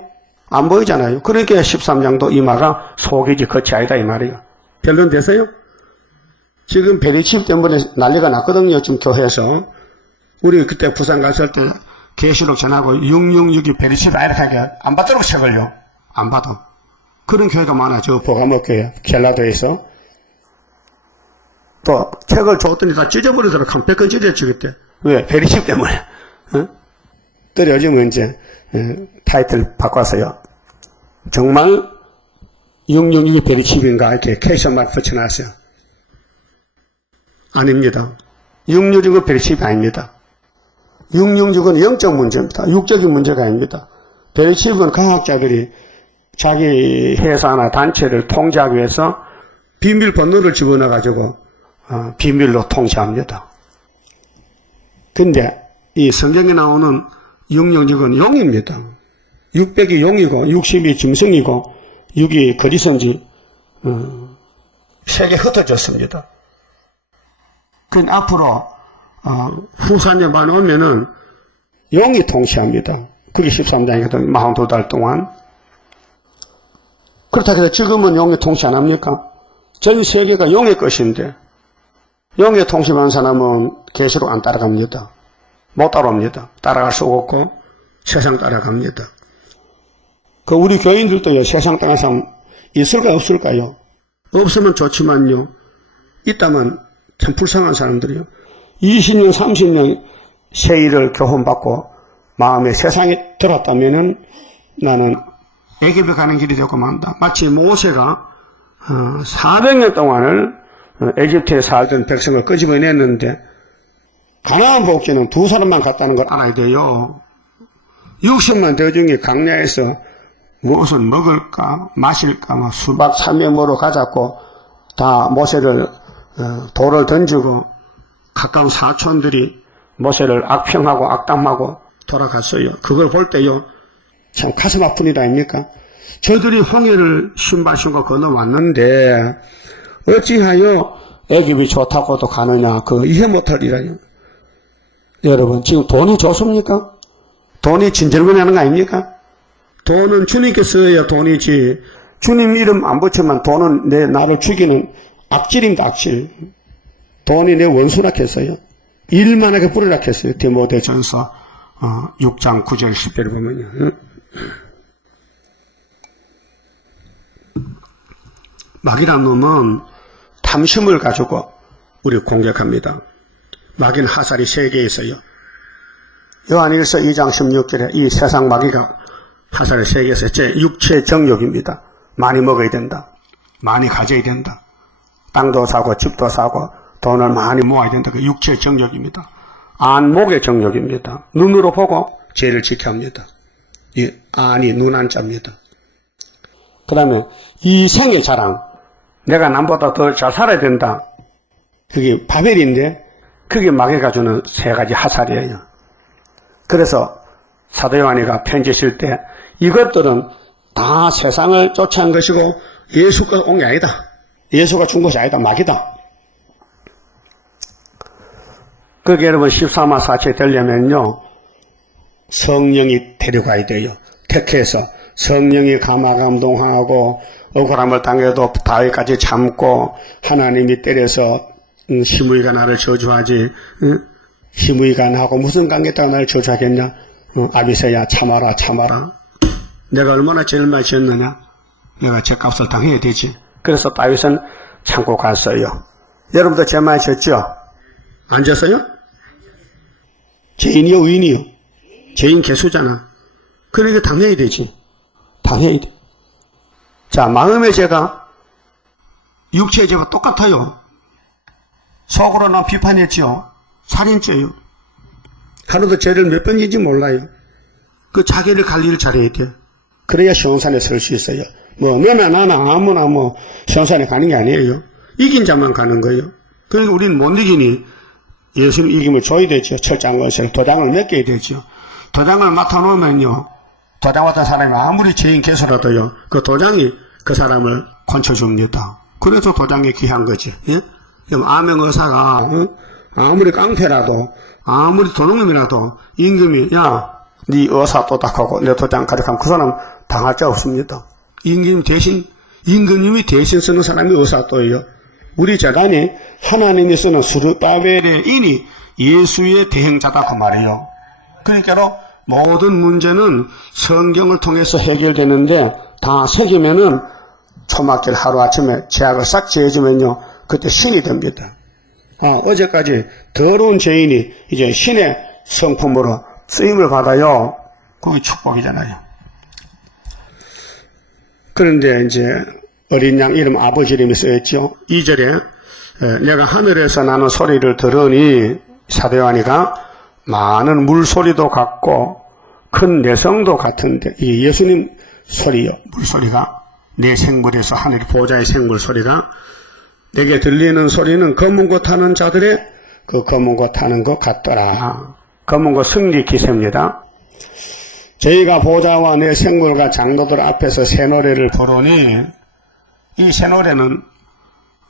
안 보이잖아요. 그러니까 13장도 이마가 속이지 겉이 아니다 이 말이에요. 결론 됐어요? 지금 베리칩 때문에 난리가 났거든요. 지금 교회에서. 우리 그때 부산 갔을 때 계시록 전하고 666이 베리칩 아이렇게 안 받도록 책을요. 안 받아. 그런 교회가 많아. 저 보가목 교회 켈라도에서. 또 책을 줬더니 다 찢어버리더라고. 한 100건 찢었지 그때. 왜? 베리칩 때문에. 또 요즘은 이제 타이틀 바꿔서요. 정말 666이 베리칩인가 이렇게 캐셔만 붙여놨어요. 아닙니다. 666은 베리칩이 아닙니다. 666은 영적 문제입니다. 육적인 문제가 아닙니다. 베리칩은 과학자들이 자기 회사나 단체를 통제하기 위해서 비밀 번호를 집어넣어가지고 비밀로 통제합니다. 근데 이 성경에 나오는 666은 용입니다. 600이 용이고 60이 짐승이고 6이 거리선지 세계 흩어졌습니다. 그 앞으로 후사년만 오면은 용이 통치합니다. 그게 13장이거든. 42달 동안. 그렇다고 해서 지금은 용이 통치 안 합니까? 전 세계가 용의 것인데 용의 통치하는 사람은 계시록 안 따라갑니다. 못 따라옵니다. 따라갈 수 없고 세상 따라갑니다. 그 우리 교인들도요, 세상 따라가는 사람 있을까 없을까요? 없으면 좋지만요, 있다면 참 불쌍한 사람들이요. 20년, 30년 세일을 교훈받고 마음에 세상에 들었다면은 나는 애굽에 가는 길이 되고 만다. 마치 모세가 400년 동안을 에집트에 살던 백성을 끄집어냈는데 가나안 복지는 두 사람만 갔다는 걸 알아야 돼요. 60만 대중이 강야에서 무엇을 먹을까 마실까 수박 참외모로 가자고 다 모세를 돌을 던지고 가까운 사촌들이 모세를 악평하고 악담하고 돌아갔어요. 그걸 볼 때요, 참 가슴 아픈 일 아닙니까? 저들이 홍해를 신발신고 건너왔는데 어찌하여 애굽이 좋다고도 가느냐, 그 이해 못할 일이라요. 여러분, 지금 돈이 좋습니까? 돈이 진절머리하는 거 아닙니까? 돈은 주님께 써야 돈이지, 주님 이름 안 붙이면 돈은 나를 죽이는 악질입니다. 악질. 돈이 내 원수라 했어요. 일만하게 뿌리라 했어요. 디모데전서 6장 9절 10절을 보면요. 마귀란 놈은 탐심을 가지고 우리 공격합니다. 마귀는 하살이 3개 있어요. 요한일서 2장 16절에 이 세상 마귀가 하살이 3개 있어요. 제 육체 정욕입니다. 많이 먹어야 된다. 많이 가져야 된다. 땅도 사고 집도 사고 돈을 많이 모아야 된다. 그 육체 정욕입니다. 안목의 정욕입니다. 눈으로 보고 죄를 지켜야 합니다. 이 안이 눈안자입니다. 그 다음에 이 생의 자랑, 내가 남보다 더 잘 살아야 된다. 그게 바벨인데 그게 마귀가 주는 3가지 하살이에요. 그래서 사도 요한이가 편지 쓸 때 이것들은 다 세상을 쫓아온 것이고 예수가 온 게 아니다. 예수가 준 것이 아니다. 마귀다. 그게 여러분 13화 사체에 되려면요, 성령이 데려가야 돼요. 택해서 성령이 감화감동하고 억울함을 당해도 다윗까지 참고 하나님이 때려서 시므이가 나를 저주하지, 시므이가 나하고 무슨 관계다가 나를 저주하겠냐? 아비새야 참아라 참아라. 내가 얼마나 죄를 많이 지었느냐? 내가 죄값을 당해야 되지. 그래서 다윗은 참고 갔어요. 여러분도 죄 많이 지었죠? 안 지었어요? 죄인이요 의인이요? 죄인 개수잖아. 그러니까 당해야 되지. 당해야 돼. 자, 마음의 죄가 육체의 죄가 똑같아요. 속으로는 비판했지요. 살인죄요. 하루도 죄를 몇 번인지 몰라요. 그 자기를 관리를 잘해야 돼. 그래야 시온산에 설 수 있어요. 너나 나나 아무나 시온산에 가는 게 아니에요. 이긴 자만 가는 거예요. 그러니까 우리는 못 이기니 예수님 이김을 줘야 되죠. 철장것을 도장을 맡겨야 되죠. 도장을 맡아놓으면요, 도장 맡은 사람이 아무리 죄인 개수라도요, 그 도장이 그 사람을 건쳐줍니다. 그래서 도장이 귀한 거지. 예? 암행 의사가 아무리 깡패라도 아무리 도둑놈이라도 임금이 야, 네 의사 또닥하고 내 도장 가져가면 그 사람 당할 자 없습니다. 임금님이 대신 쓰는 사람이 의사 또예요. 우리 재단이 하나님이 쓰는 스룹바벨의 인이 예수의 대행자다 그 말이에요. 그러니까 모든 문제는 성경을 통해서 해결되는데 다 새기면은 초막길 하루아침에 제약을 싹 지어주면요, 그때 신이 됩니다. 어제까지 더러운 죄인이 이제 신의 성품으로 쓰임을 받아요. 그게 축복이잖아요. 그런데 이제 어린 양 이름 아버지 이름이 쓰였죠. 2절에 내가 하늘에서 나는 소리를 들으니 사도 요한이가 많은 물소리도 같고 큰 내성도 같은데 이게 예수님 소리요. 물소리가 내 생물에서 하늘 보좌의 생물 소리가 내게 들리는 소리는 검은 것 타는 자들의 그 검은 것 타는 것 같더라. 검은 것 승리 기세입니다. 저희가 보좌와 내 생물과 장로들 앞에서 새 노래를 부르니 이 새 노래는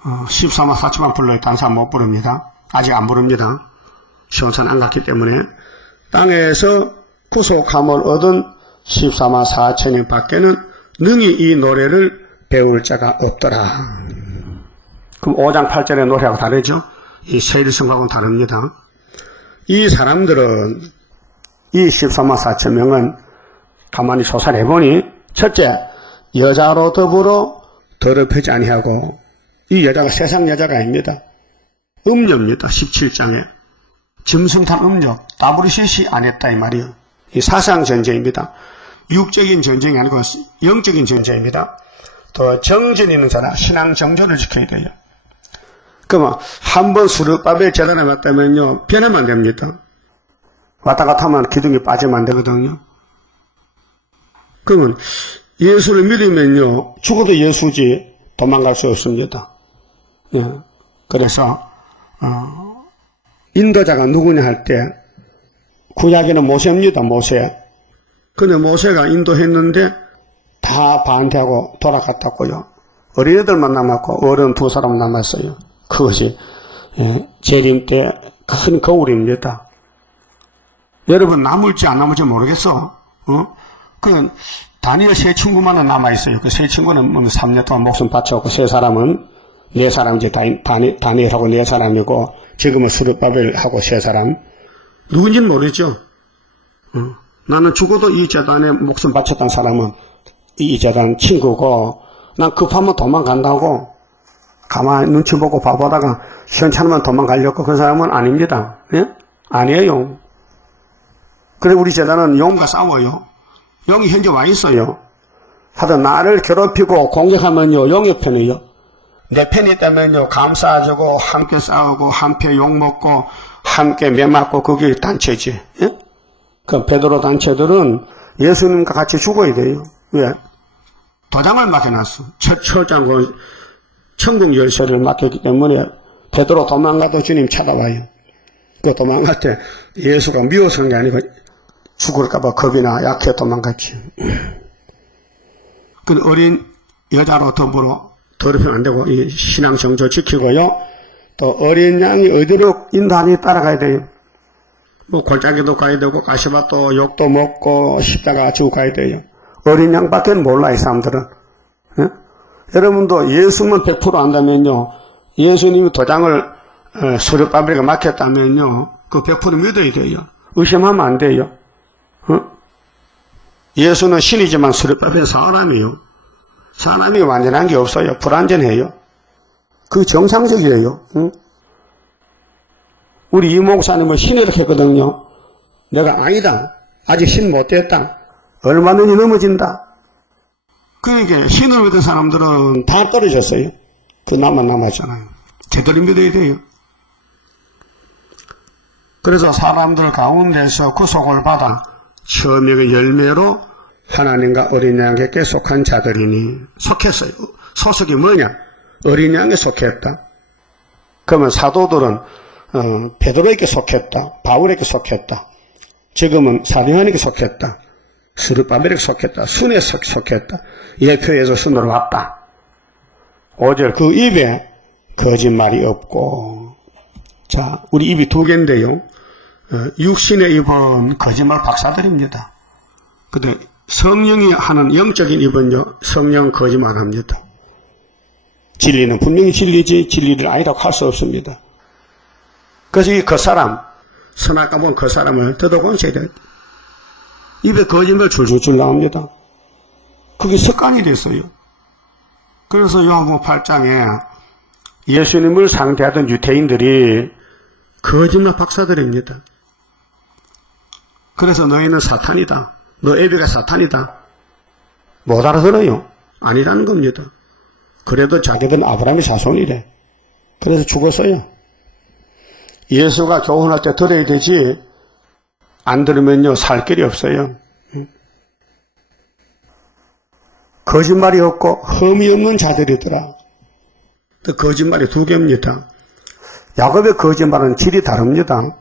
14만 4천만 불러요. 다른 사람 못 부릅니다. 아직 안 부릅니다. 시온산 안 갔기 때문에 땅에서 구속함을 얻은 14만 4천인 밖에는 능히 이 노래를 배울 자가 없더라. 그럼 5장 8절의 노래하고 다르죠? 이 세일성하고는 다릅니다. 이 사람들은 이 14만 4천 명은 가만히 조사해보니 첫째, 여자로 더불어 더럽히지 아니하고 이 여자가 세상 여자가 아닙니다. 음녀입니다. 17장에 짐승탄 음녀 WCC 안 했다 이 말이에요. 이 사상 전쟁입니다. 육적인 전쟁이 아니고 영적인 전쟁입니다. 더 정전 있는 사람 신앙 정조를 지켜야 돼요. 그러면 한번 수르바벨 재단에 왔다면요 변하면 안 됩니다. 왔다 갔다 하면 기둥이 빠지면 안 되거든요. 그러면 예수를 믿으면요 죽어도 예수지 도망갈 수 없습니다. 예. 그래서 인도자가 누구냐 할 때 구약에는 모세입니다. 모세. 근데 모세가 인도했는데 다 반대하고 돌아갔다고요. 어린애들만 남았고 어른 두 사람 남았어요. 그것이 재림 때 큰 거울입니다. 여러분 남을지 안 남을지 모르겠어. 그 다니엘 세 친구만은 남아있어요. 그 세 친구는 3년 동안 목숨 바쳤고 세 사람은 네 사람 이제 다니엘하고 네 사람이고 지금은 스룹바벨하고 세 사람 누군지는 모르죠. 나는 죽어도 이 재단에 목숨 바쳤던 사람은 이 재단 친구고 난 급하면 도망간다고 가만히 눈치 보고 봐보다가 시원찮으면 도망가려고 그 사람은 아닙니다. 예? 아니에요. 그래 우리 재단은 용과 싸워요. 용이 현재 와 있어요. 하여튼 나를 괴롭히고 공격하면요 용의 편이에요. 내 편이 있다면요 감싸주고 함께 싸우고 함께 욕먹고 함께 매맞고 그게 단체지. 예? 그 베드로 단체들은 예수님과 같이 죽어야 돼요. 왜? 도장을 맡겨놨어. 첫 처장은 천국 열쇠를 맡겼기 때문에 베드로 도망가도 주님 찾아와요. 그 도망갈 때 예수가 미워서 한 게 아니고 죽을까봐 겁이나 약해 도망갔지. 그 어린 여자로 더불어 더럽히면 안 되고 이 신앙 정조 지키고요. 또 어린 양이 어디로 인도하니 따라가야 돼요. 뭐 골짜기도 가야 되고 가시밭도 욕도 먹고 십자가 지고 가야 돼요. 어린 양밖에 몰라 이 사람들은. 예? 여러분도 예수만 100% 안다면요. 예수님이 도장을 수렵바벨에게 맡겼다면요. 그 100% 믿어야 돼요. 의심하면 안 돼요. 예수는 신이지만 수렵바벨은 사람이에요. 사람이 완전한 게 없어요. 불완전해요. 그 정상적이에요. 우리 이 목사님은 신이라고 했거든요. 내가 아니다. 아직 신 못됐다. 얼마든지 넘어진다. 그러니까 신을 믿은 사람들은 다 떨어졌어요. 그 나만 남았잖아요. 제대로 믿어야 돼요. 그래서 사람들 가운데서 구속을 받아 처음에 그 열매로 하나님과 어린 양에게 속한 자들이니 속했어요. 소속이 뭐냐? 어린 양에 속했다. 그러면 사도들은 베드로에게 속했다. 바울에게 속했다. 지금은 사도 요한에게 속했다. 스룹바벨에게 속했다. 순에 속했다. 예표에서 순으로 왔다. 5절 그 입에 거짓말이 없고. 자, 우리 입이 두 개인데요. 육신의 입은 거짓말 박사들입니다. 근데 성령이 하는 영적인 입은요, 성령 거짓말합니다. 진리는 분명히 진리지 진리를 아니라고 할 수 없습니다. 그래서 이 겉사람, 선악과 본 겉사람을 뜯어고쳐야 돼요. 입에 거짓말 줄줄줄 나옵니다. 그게 습관이 됐어요. 그래서 요한복음 8장에 예수님을 상대하던 유대인들이 거짓말 박사들입니다. 그래서 너희는 사탄이다. 너 애비가 사탄이다. 못 알아들어요. 아니라는 겁니다. 그래도 자기들은 아브라함의 자손이래. 그래서 죽었어요. 예수가 교훈할 때 들어야 되지, 안 들으면요 살 길이 없어요. 거짓말이 없고 흠이 없는 자들이더라. 그 거짓말이 두 개입니다. 야곱의 거짓말은 질이 다릅니다.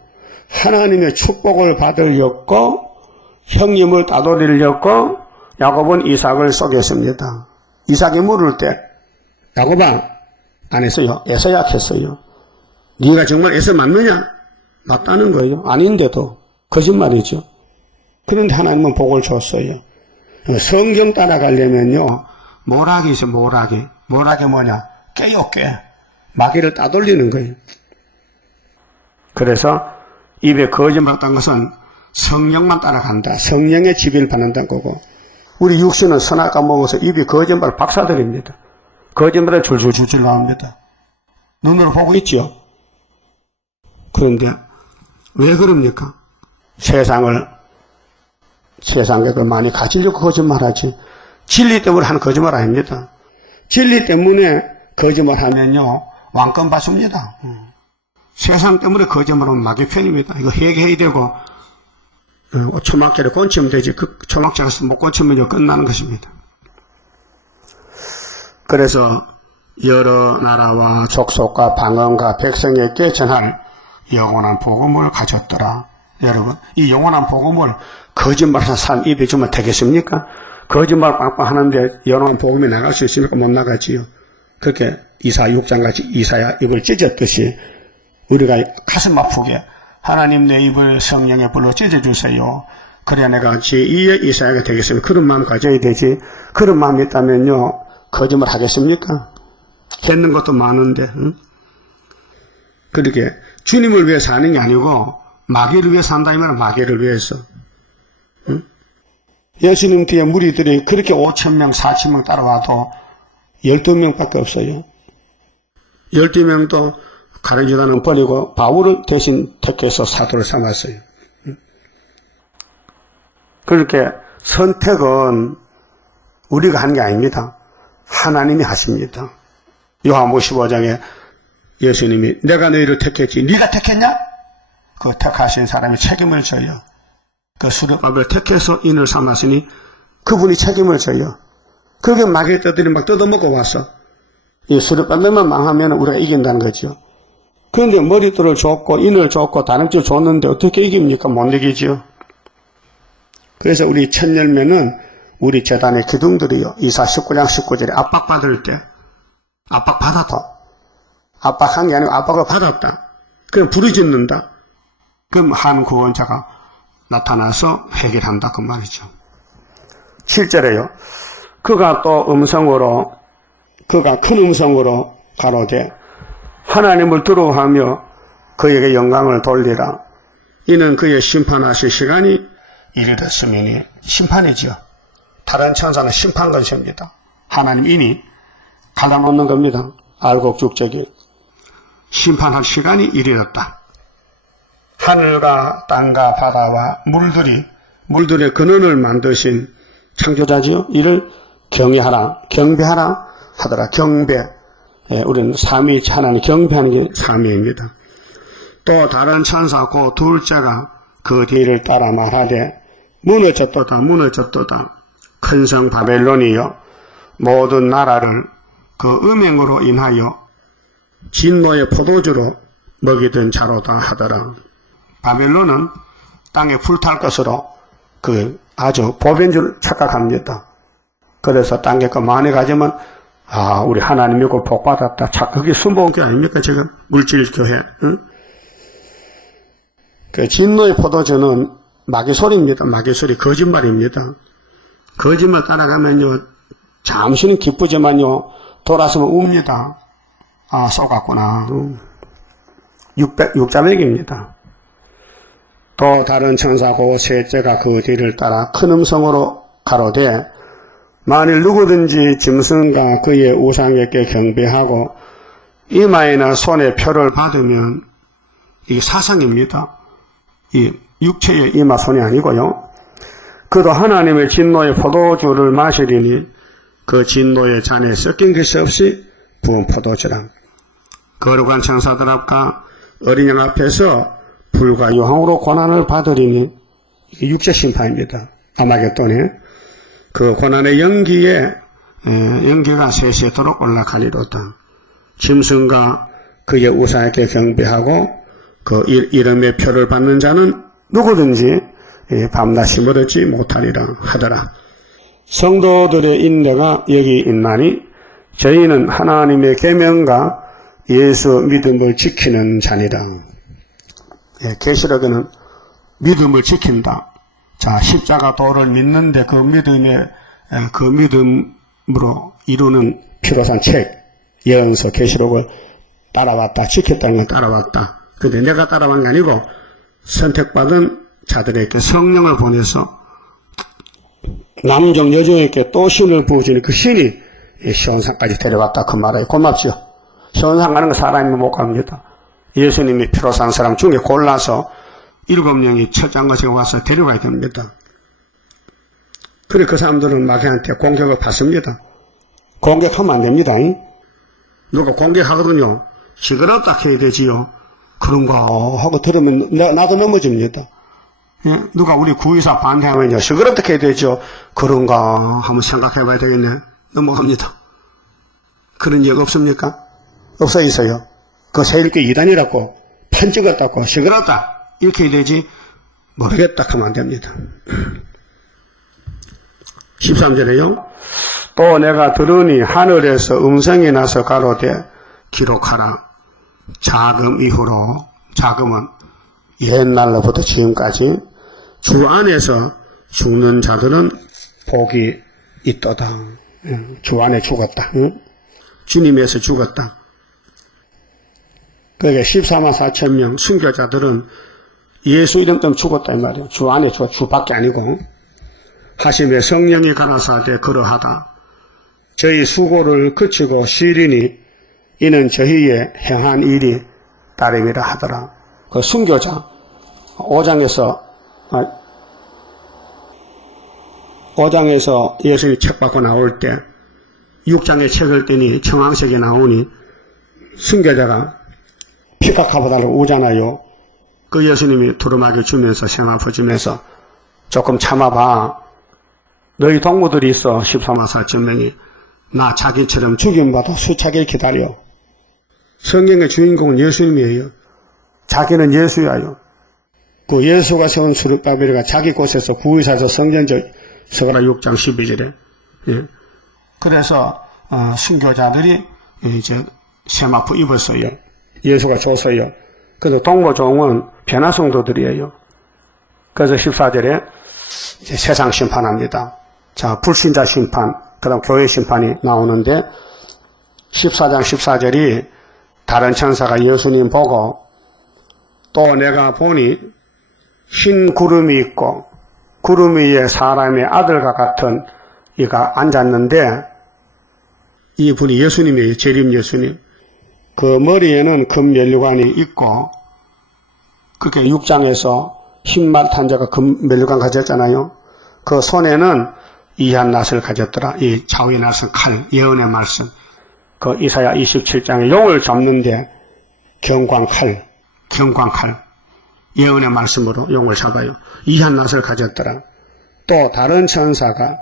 하나님의 축복을 받으려고 형님을 따돌리려고 야곱은 이삭을 속였습니다. 이삭이 물을 때 야곱아 안 했어요. 에서야 했어요. 네가 정말 에서 맞느냐? 맞다는 거예요. 아닌데도 거짓말이죠. 그런데 하나님은 복을 줬어요. 성경 따라가려면요 모락이 있어요. 모락이 뭐냐? 깨요 깨. 마귀를 따돌리는 거예요. 그래서 입에 거짓말 딴 것은 성령만 따라간다. 성령의 지배를 받는다는 거고, 우리 육신은 선악과 먹어서 입이 거짓말 박사들입니다. 거짓말을 줄줄줄줄 나옵니다. 눈으로 보고 있죠. 그런데 왜 그럽니까? 세상을 많이 가지려고 거짓말하지, 진리 때문에 하는 거짓말 아닙니다. 진리 때문에 거짓말하면요 왕권 받습니다. 세상 때문에 거짓말하면 마귀 편입니다. 이거 회개해야 되고, 초막절에 꼰치면 되지, 그 초막절에서 못 꼰치면요 끝나는 것입니다. 그래서 여러 나라와 족속과 방언과 백성에게 전할 영원한 복음을 가졌더라. 여러분, 이 영원한 복음을 거짓말하는 사람 입에 주면 되겠습니까? 거짓말 빵빵 하는데 영원한 복음이 나갈 수 있습니까? 못 나가지요. 그렇게 이사야 6장같이 이사야 입을 찢었듯이 우리가 가슴 아프게 하나님 내 입을 성령의 불로 찢어주세요. 그래야 내가 제2의 이사야가 되겠습니다. 그런 마음 가져야 되지. 그런 마음이 있다면요 거짓말 하겠습니까? 했는 것도 많은데. 그렇게 주님을 위해 사는 게 아니고 마귀를 위해 산다 이 말은 마귀를 위해서. 예수님 뒤에 무리들이 그렇게 5,000명 4,000명 따라와도 12명밖에 없어요. 12명도 가룟 유다는 버리고 바울을 대신 택해서 사도를 삼았어요. 그렇게 선택은 우리가 하는 게 아닙니다. 하나님이 하십니다. 요한복음 15장에 예수님이 내가 너희를 택했지 네가 택했냐? 그 택하신 사람이 책임을 져요. 그 수르바벨을 택해서 인을 삼았으니 그분이 책임을 져요. 그렇게 마귀의 떠들이 막 뜯어먹고 와서 이 수르바벨만 망하면 우리가 이긴다는 거죠. 그런데 머리털을 줬고 인을 줬고 다른줄 줬는데 어떻게 이깁니까? 못 이기죠. 그래서 우리 첫 열매는 우리 재단의 기둥들이요. 이사 19장 19절에 압박받을 때 압박받았다. 압박한 게 아니고 압박을 받았다. 그럼 부르짖는다. 그럼 한 구원자가 나타나서 해결한다 그 말이죠. 7절에요. 그가 큰 음성으로 가로되 하나님을 두려워하며 그에게 영광을 돌리라. 이는 그의 심판하실 시간이 이르렀으니 심판이죠. 다른 천사는 심판 건시입니다. 하나님 이미 갈라놓는 겁니다. 알곡죽적이 심판할 시간이 이르렀다. 하늘과 땅과 바다와 물들의 근원을 만드신 창조자지요. 이를 경배하라 하더라. 경배. 우리는 삼위일체 하나님 경배하는 게 삼위입니다. 또 다른 천사 그 둘째가 그 뒤를 따라 말하되 무너졌도다. 큰 성 바벨론이여 모든 나라를 그 음행으로 인하여 진노의 포도주로 먹이던 자로다 하더라. 바벨론은 땅에 불탈 것으로 아주 보배인 줄 착각합니다. 그래서 땅에 거 많이 가지면 우리 하나님 믿고 복 받았다. 그게 순복음 교회 아닙니까? 지금 물질 교회. 응? 그 진노의 포도주는 마귀 소리입니다. 마귀 소리 거짓말입니다. 거짓말 따라가면요 잠시는 기쁘지만요 돌아서면 웁니다. 속았구나. 육자맥입니다. 또 다른 천사고 셋째가 그 뒤를 따라 큰 음성으로 가로되 만일 누구든지 짐승과 그의 우상에게 경배하고 이마에나 손에 표를 받으면 이게 사상입니다. 이 육체의 이마 손이 아니고요. 그도 하나님의 진노의 포도주를 마시리니 그 진노의 잔에 섞인 것이 없이 부은 포도주라. 거룩한 천사들 앞과 어린 양 앞에서 불과 유황으로 고난을 받으리니 육체 심판입니다. 아마겟돈에 그 고난의 연기가 세세토록 올라가리로다. 짐승과 그의 우사에게 경배하고 그 이름의 표를 받는 자는 누구든지 밤낮이 멀지 못하리라 하더라. 성도들의 인내가 여기 있나니 저희는 하나님의 계명과 예수 믿음을 지키는 자니라. 계시록에는 믿음을 지킨다. 자, 십자가 도를 믿는데 그 믿음으로 이루는 피로산 책, 예언서, 계시록을 따라왔다. 지켰다는 건 따라왔다. 근데 내가 따라간 게 아니고 선택받은 자들에게 성령을 보내서 남종 여종에게 또 신을 부어주니 그 신이 시온산까지 데려왔다. 그 말이에요. 고맙죠. 시온산 가는 거 사람이 못 갑니다. 예수님이 피로 산 사람 중에 골라서 7명이 철장거지에 와서 데려가야 됩니다. 그래 그 사람들은 마귀한테 공격을 받습니다. 공격하면 안 됩니다. 누가 공격하거든요. 시끄럽다 해야 되지요. 그런가 하고 들으면 나도 넘어집니다. 예? 누가 우리 구의사 반대하면요. 시끄럽다 해야 되죠. 그런가 한번 생각해 봐야 되겠네. 넘어갑니다. 그런 적 없습니까? 없어 있어요. 그 세일교 이단이라고 판 찍었다고 시끄럽다 이렇게 해야 되지 모르겠다 하면 안 됩니다. 13절에요. 또 내가 들으니 하늘에서 음성이 나서 가로되 기록하라. 자금 이후로, 자금은 옛날로부터 지금까지 주 안에서 죽는 자들은 복이 있도다. 주 안에 죽었다. 주님에서 죽었다. 그러니까 14만 4천 명 순교자들은 예수 이름 때문에 죽었다 이 말이에요. 주 안에 죽었다. 주 밖에 아니고. 하심에 성령이 가라사대 그러하다. 저희 수고를 그치고 쉬리니 이는 저희의 행한 일이 따름이라 하더라. 그 순교자 5장에서 예수님이 책 받고 나올 때 6장에 책을 떼니 청황색이 나오니 순교자가 피카카보다를 오잖아요. 그 예수님이 두루마기 주면서 세마포 주면서 조금 참아봐. 너희 동무들이 있어. 14만 4천 명이. 나 자기처럼 죽임받아 수차게 기다려. 성경의 주인공은 예수님이에요. 자기는 예수야요. 그 예수가 세운 수르바벨가 자기 곳에서 구의사에서 성전적 서가라 6장 12절에. 예. 그래서 순교자들이 이제 세마포 입었어요. 예수가 줬어요. 그래서 동무종은 변화성도들이에요. 그래서 14절에 이제 세상 심판합니다. 자, 불신자 심판, 그 다음 교회 심판이 나오는데 14장 14절이 다른 천사가 예수님 보고 또 내가 보니 흰 구름이 있고 구름 위에 사람의 아들과 같은 이가 앉았는데 이 분이 예수님이에요. 재림 예수님. 그 머리에는 금 면류관이 있고 그렇게 6장에서 흰말 탄 자가 금 면류관 가졌잖아요. 그 손에는 이한 낫을 가졌더라. 이 좌우의 낫은 칼, 예언의 말씀. 그 이사야 27장에 용을 잡는데 경광칼, 예언의 말씀으로 용을 잡아요. 이한 낫을 가졌더라. 또 다른 천사가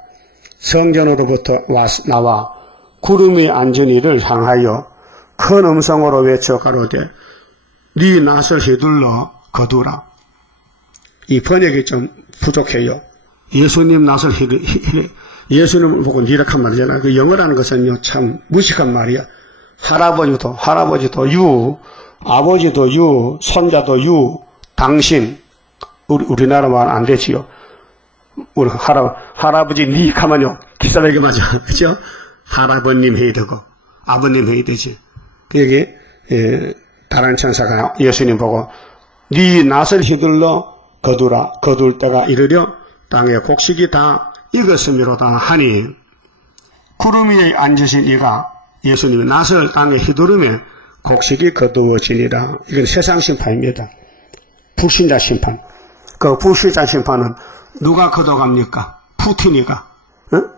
성전으로부터 나와 구름이 앉은 이를 향하여 큰 음성으로 외쳐 가로되 네 낫을 휘둘러 거두라. 이 번역이 좀 부족해요. 예수님 낫을 예수님을 보고 니락한 말이잖아요. 그 영어라는 것은요, 참 무식한 말이야. 할아버지도 유, 아버지도 유, 손자도 유, 당신. 우리나라 말 안 되지요. 우리 할아버지 니 가만요. 기싸매게 맞아. 그죠? 할아버님 해야 되고, 아버님 해야 되지. 여기, 다른 천사가 예수님 보고, 네 낫을 휘둘러 거두라. 거둘 때가 이르려 땅에 곡식이 다 익었음이로다 하니 구름 위에 앉으신 이가 예수님이 낫을 땅에 휘두르며 곡식이 거두어지니라. 이건 세상 심판입니다. 불신자 심판. 그 불신자 심판은 누가 거둬갑니까? 푸틴이가. 응?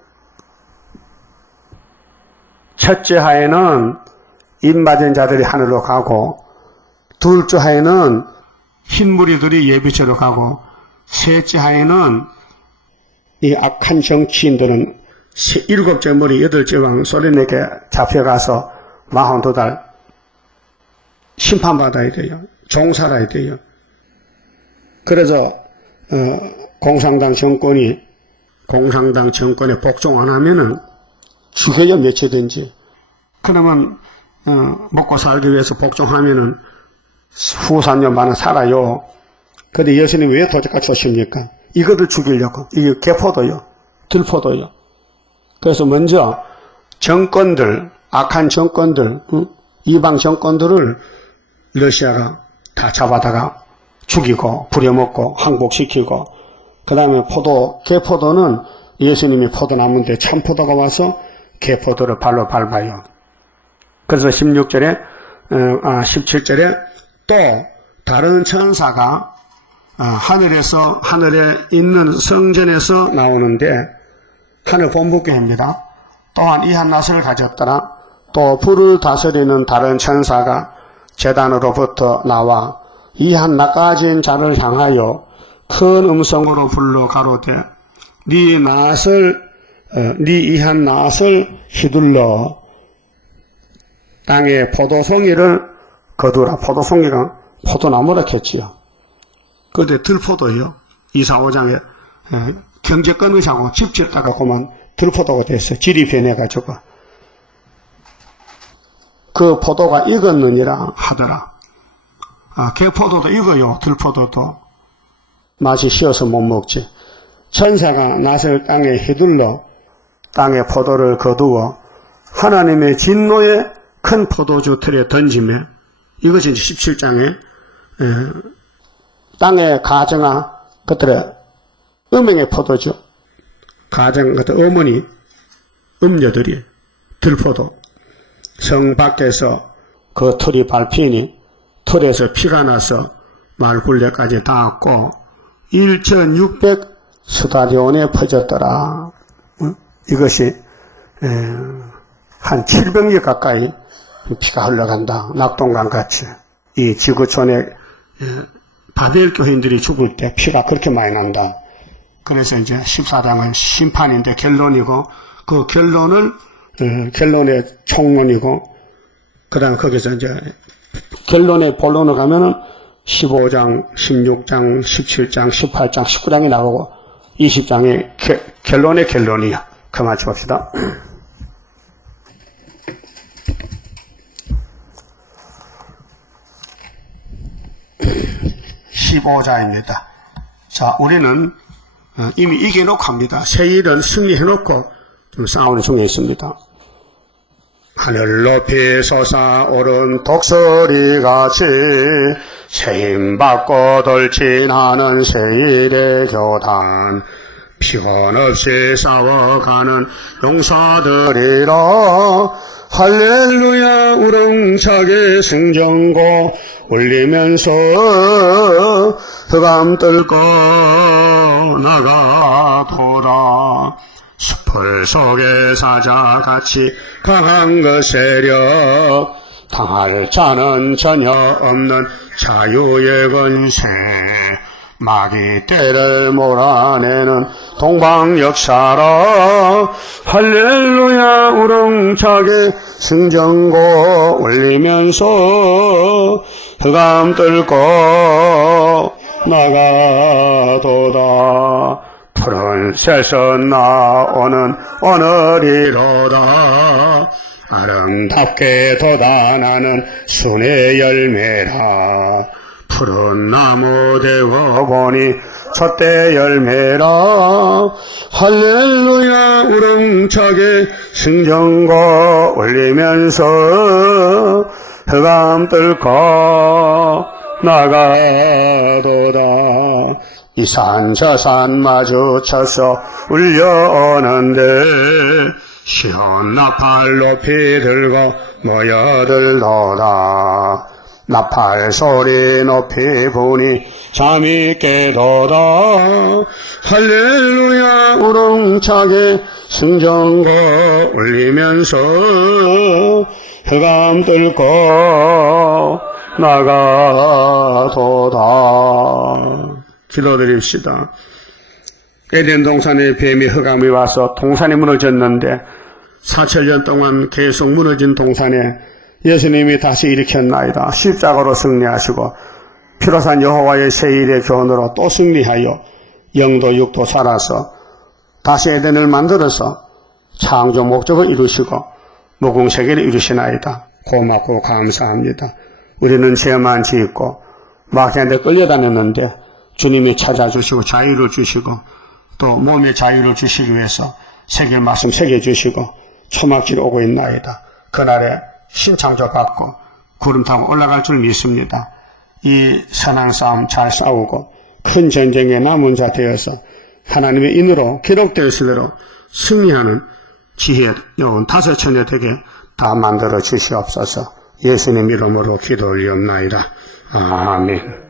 첫째 하에는 입맞은 자들이 하늘로 가고, 둘째 하에는 흰무리들이 예비처로 가고, 셋째 하에는 이 악한 정치인들은 7째 머리 8째 왕 소련에게 잡혀가서 42달 심판받아야 돼요. 종살아야 돼요. 그래서 공산당 정권에 복종 안 하면은 죽여요, 며칠든지. 그러면 먹고 살기 위해서 복종하면은 후산년만은 살아요. 근데 예수님 왜 도적같이 오십니까? 이것을 죽이려고. 이게 개포도요, 들포도요. 그래서 먼저 정권들, 악한 정권들, 이방 정권들을 러시아가 다 잡아다가 죽이고 부려먹고 항복시키고, 그 다음에 개포도는 예수님이 포도나무인데 참포도가 와서 개포도를 발로 밟아요. 그래서 17절에 또 다른 천사가 하늘에 있는 성전에서 나오는데, 하늘 본부교입니다. 또한 이 한낫을 가졌더라. 또 불을 다스리는 다른 천사가 제단으로부터 나와 이 한낱 자를 향하여 큰 음성으로 불러 가로되, 네 이 한낫을 휘둘러 땅에 포도송이를 거두라. 포도송이가 포도나무라 했지요. 그때 들포도요. 이사 5장에 경제 끊으시고 집 짓다가 그만 들포도가 됐어요. 질이 변해가지고. 그 포도가 익었느니라 하더라. 개포도도 익어요. 들포도도. 맛이 쉬어서 못 먹지. 천사가 낫을 땅에 휘둘러 땅에 포도를 거두어 하나님의 진노의 큰 포도주 틀에 던지며, 이것이 17장에 땅에 가정아 그들의 음행의 포도주, 가정 같은 어머니 음녀들이 들포도 성 밖에서 그 틀이 밟히니 틀에서 피가 나서 말굴레까지 닿았고 1,600 스타디온에 퍼졌더라. 이것이 한 700리 가까이 피가 흘러간다. 낙동강 같이. 이 지구촌에 바벨 교인들이 죽을 때 피가 그렇게 많이 난다. 그래서 이제 14장은 심판인데 결론이고, 그 결론의 총론이고, 그 다음에 거기서 이제 결론의 본론을 가면은 15장, 16장, 17장, 18장, 19장이 나오고 20장이 결론의 결론이야. 그만 줍시다. (15자입니다) 자, 우리는 이미 이겨놓고 합니다. 세일은 승리해놓고 좀 싸우는 중에 있습니다. 하늘 높이 솟아오른 독수리같이 세임받고 돌진하는 세일의 교단, 피곤 없이 싸워가는 용사들이라. 할렐루야 우렁차게 승전고 울리면서 흑암 뚫고 나가도다. 숲을 속에 사자같이 강한 그 세력, 당할 자는 전혀 없는 자유의 권세, 마귀 떼를 몰아내는 동방역사라. 할렐루야 우렁차게 승전고 울리면서 흑암 뚫고 나가도다. 푸른 새서 나오는 오늘이로다. 아름답게 돋아나는 순의 열매라. 푸른 나무 되어보니 첫대 열매라. 할렐루야 우렁차게 승전고 울리면서 흑암 뚫고 나가도다. 이 산 저 산 마주쳐서 울려오는데 시원 나팔 높이 들고 모여들도다. 나팔 소리 높이 부니 잠이 깨도다. 할렐루야 우렁차게 승전거 울리면서 흑암 뚫고 나가도다. 기도드립시다. 에덴 동산에 뱀이 흑암이 와서 동산이 무너졌는데 4,000년 동안 계속 무너진 동산에 예수님이 다시 일으켰나이다. 십자가로 승리하시고 피로산 여호와의 세일의 교훈으로 또 승리하여 영도 육도 살아서 다시 에덴을 만들어서 창조 목적을 이루시고 무궁세계를 이루시나이다. 고맙고 감사합니다. 우리는 죄만 짓고 마귀한테 끌려다녔는데 주님이 찾아주시고 자유를 주시고 또 몸의 자유를 주시기 위해서 새길 말씀 새겨주시고 초막질 오고 있나이다. 그날에 신창조 받고 구름 타고 올라갈 줄 믿습니다. 이 선한 싸움 잘 싸우고 큰 전쟁에 남은 자 되어서 하나님의 인으로 기록되었을 대로 승리하는 지혜 여운 5,000여 되게 다 만들어 주시옵소서. 예수님 이름으로 기도 올리옵나이다. 아멘.